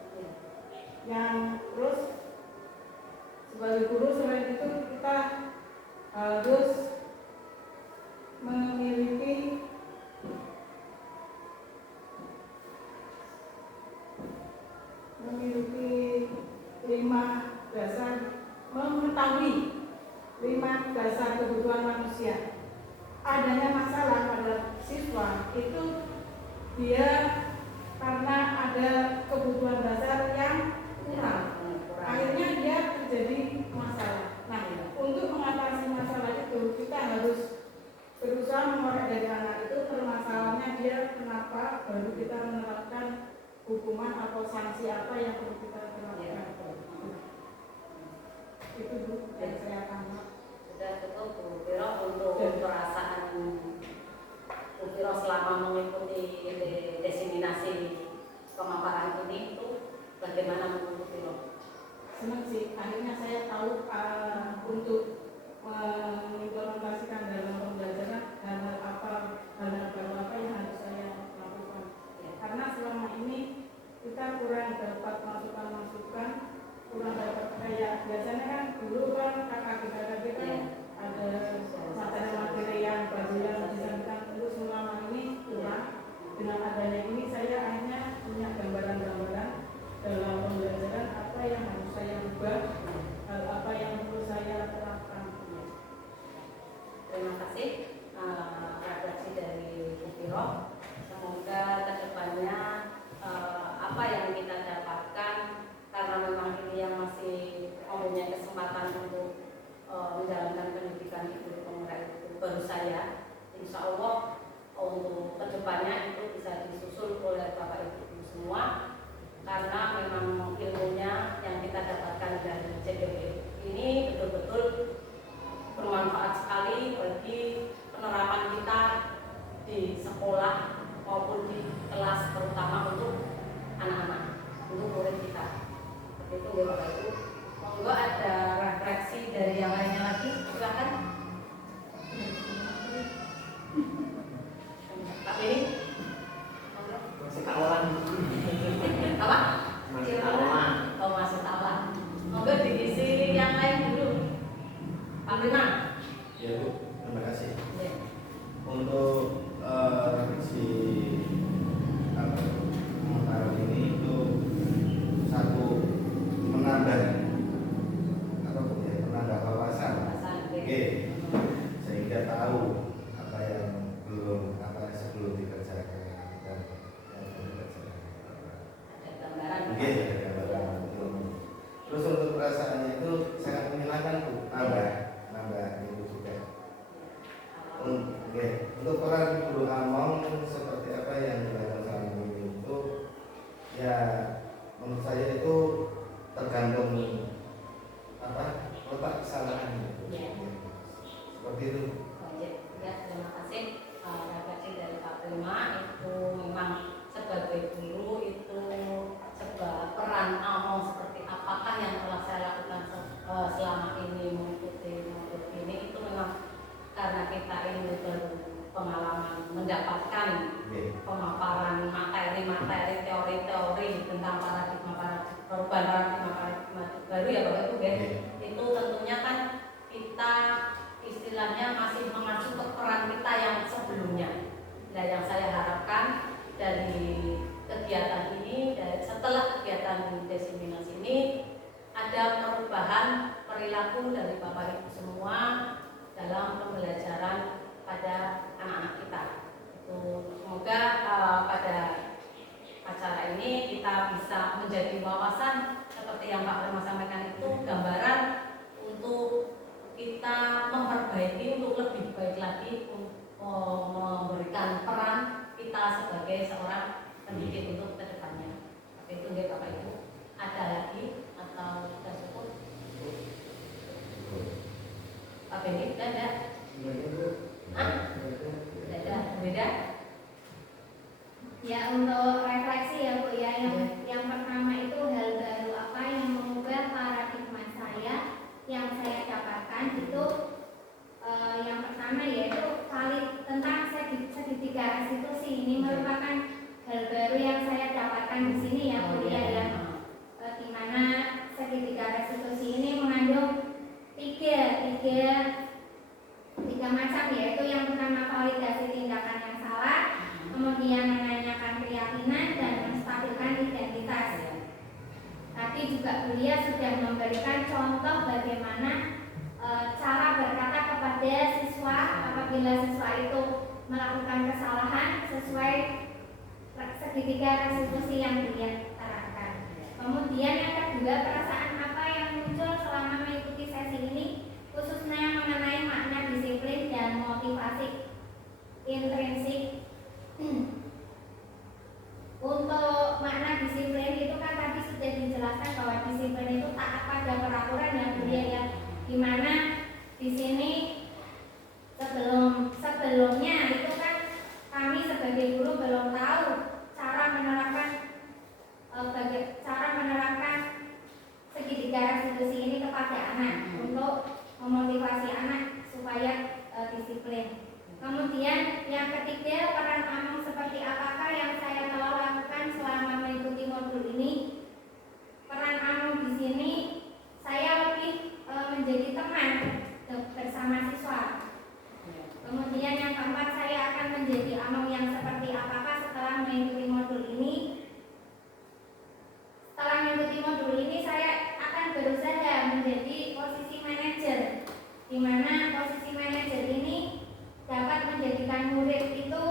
Yang terus sebagai guru selain itu kita harus memiliki mengetahui 5 dasar kebutuhan manusia. Adanya masalah pada siswa itu dia karena ada kebutuhan dasar yang kurang. Akhirnya dia terjadi masalah. Nah, untuk mengatasi masalah itu kita harus berusaha mengorek dari anak itu permasalahannya dia kenapa, baru kita menerapkan hukuman atau sanksi apa yang perlu kita terapkan. Itu Bu yang saya tangkap. Sudah cukup Bu Viro untuk perasaan Bu Viro selama mengikuti diseminasi pemaparan ini itu bagaimana menurut Bu Viro? Senang sih, akhirnya saya tahu untuk mengimplementasikan dalam pembelajaran hal baru apa yang harus saya lakukan. Karena selama ini kita kurang dapat masukan-masukan, kurang dapat kayak biasanya kan dulu kan kakak kita kan ada materi-materi yang baru yang disampaikan, tentu selama ini kurang. Dengan adanya ini saya akhirnya punya gambaran-gambaran dalam pembelajaran apa yang harus saya ubah, apa yang perlu saya terapkan. Terima kasih reaksi dari Bu Viro. Semoga kedepannya apa yang kita dapatkan, karena memang ini yang masih mempunyai kesempatan untuk menjalankan pendidikan ibu pemuda itu baru saya, insya Allah untuk kedepannya itu bisa disusul oleh Bapak Ibu semua, karena memang ilmunya yang kita dapatkan dari CDP ini betul-betul bermanfaat sekali bagi penerapan kita di sekolah maupun di kelas, terutama untuk anak-anak, untuk murid kita. Itu ya Bapak Ibu. Monggo ada refleksi dari yang lainnya lagi, silakan. Pak Beni. Masih kawan. Apa? Masih kawan. Oh, masih kawan. Monggo diisi yang lain dulu. Pak Bena. Ya Bu, terima kasih. Ya. Untuk si pemutaran ini itu satu menambah menambah wawasan, sehingga tahu apa yang sebelum dikerjakan dan yang belum dikerjakan. Ada gambaran. Ada gambaran. Terus untuk perasaannya itu sangat menyenangkan Bu, nambah itu juga. Untuk peran guru Among seperti apa yang dilakukan selama ini itu, ya menurut saya itu tergantung letak kesalahan itu. Seperti itu. Ya, terima kasih. Refleksi dari Pak Prima itu memang sebagai guru itu peran Among seperti apakah yang telah saya lakukan selama ini mengikuti modul ini, itu memang karena kita ini berpengalaman mendapatkan pemaparan materi-materi, teori-teori tentang perubahan paradigma baru ya Bapak Ibu ya. Itu tentunya kan kita istilahnya masih mengacu ke peran kita yang sebelumnya. Nah, yang saya harapkan dari kegiatan ini, setelah kegiatan diseminasi ini, ada perubahan perilaku dari Bapak Ibu semua dalam pembelajaran pada anak-anak kita. Itu semoga pada acara ini kita bisa menjadi wawasan seperti yang Pak Prima sampaikan, itu gambaran untuk kita memperbaiki untuk lebih baik lagi memberikan peran kita sebagai seorang pendidik untuk kedepannya. Tapi itu nggih Bapak Ibu. Ada lagi atau sudah cukup? Pak Benny, ada? Ada, beda? Ya, untuk refleksi ya Bu ya, yang pertama itu hal baru apa yang mengubah paradigma saya yang saya dapatkan itu yang pertama yaitu tentang segitiga restitusi. Ini merupakan hal baru yang saya dapatkan di sini ya Bu ya, di mana segitiga restitusi ini mengandung tiga macam, yaitu yang pertama validasi tindakan yang salah, kemudian menanyakan keyakinan dan menstabilkan identitas. Tadi juga beliau sudah memberikan contoh bagaimana cara berkata kepada siswa apabila siswa itu melakukan kesalahan sesuai segitiga restitusi yang beliau terapkan. Kemudian yang kedua, perasaan apa yang muncul selama mengikuti sesi ini, khususnya mengenai makna disiplin dan motivasi intrinsik. Untuk makna disiplin itu kan tadi sudah dijelaskan bahwa disiplin itu taat pada peraturan yang mulia ya, dimana di sini sebelumnya itu kan kami sebagai guru belum tahu cara menerapkan segitiga restitusi ini kepada anak untuk memotivasi anak supaya disiplin. Kemudian yang ketiga, peran Amung seperti apakah yang saya telah lakukan selama mengikuti modul ini. Peran Amung di sini saya lebih menjadi teman bersama siswa. Kemudian yang keempat, saya akan menjadi Amung yang seperti apakah setelah mengikuti modul ini. Setelah mengikuti modul ini saya akan berusaha menjadi posisi manajer, di mana posisi manajer ini dapat menjadikan murid itu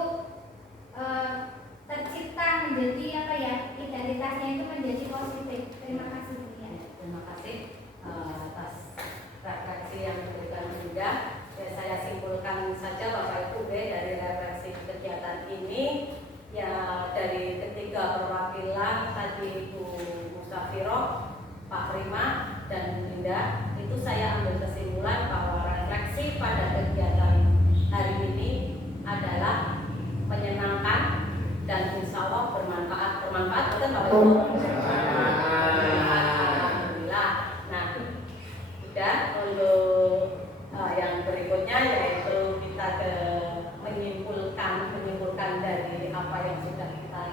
tercipta menjadi identitasnya itu menjadi positif. Terima kasih Bu ya. Terima kasih atas refleksi yang diberikan Bunda. Ya, saya simpulkan saja Bapak Ibu dari refleksi kegiatan ini ya, dari ketiga perwakilan tadi Ibu Musafiroh, Pak Prima dan Bunda, itu saya ambil kesimpulan bahwa refleksi pada kegiatan hari ini adalah menyenangkan dan insya Allah bermanfaat, betul Bapak Ibu? Alhamdulillah. Nah, sudah untuk yang berikutnya yaitu kita menyimpulkan dari apa yang sudah kita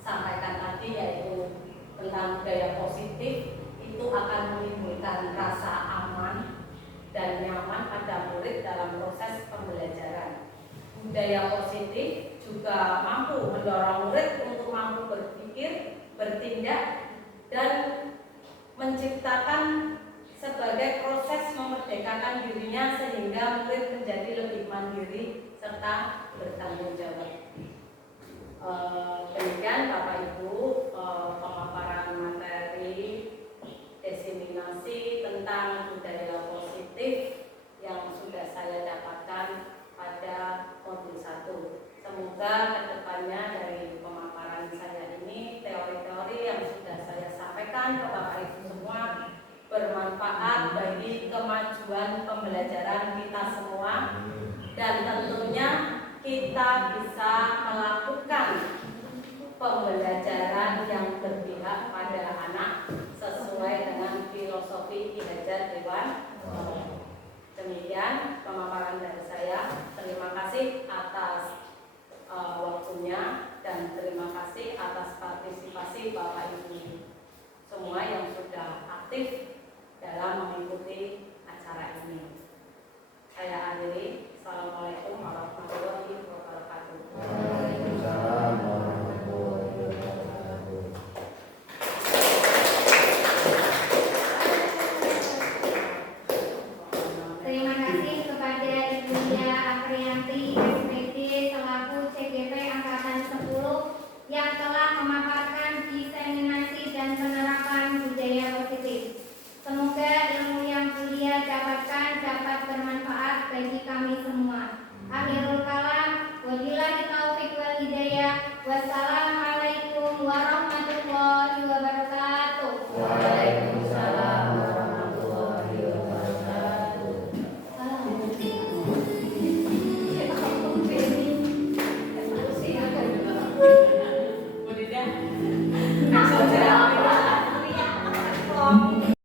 sampaikan tadi, yaitu tentang budaya positif itu akan menimbulkan rasa aman dan nyaman pada murid dalam proses pembelajaran. Budaya positif juga mampu mendorong murid untuk mampu berpikir, bertindak, dan menciptakan sebagai proses memerdekakan dirinya sehingga murid menjadi lebih mandiri serta bertanggung jawab. Demikian Bapak Ibu pemaparan materi diseminasi tentang budaya positif yang sudah saya dapatkan pada modul 1. Semoga kedepannya dari pemaparan saya ini, teori-teori yang sudah saya sampaikan ke Bapak Ibu semua bermanfaat bagi kemajuan pembelajaran kita semua, dan tentunya kita bisa melakukan pembelajaran yang berpihak pada anak sesuai dengan filosofi Ki Hajar Dewan. Demikian pemaparan dari saya. Terima kasih atas waktunya dan terima kasih atas partisipasi Bapak Ibu semua yang sudah aktif dalam mengikuti acara ini. Saya akhiri. Assalamualaikum warahmatullahi wabarakatuh.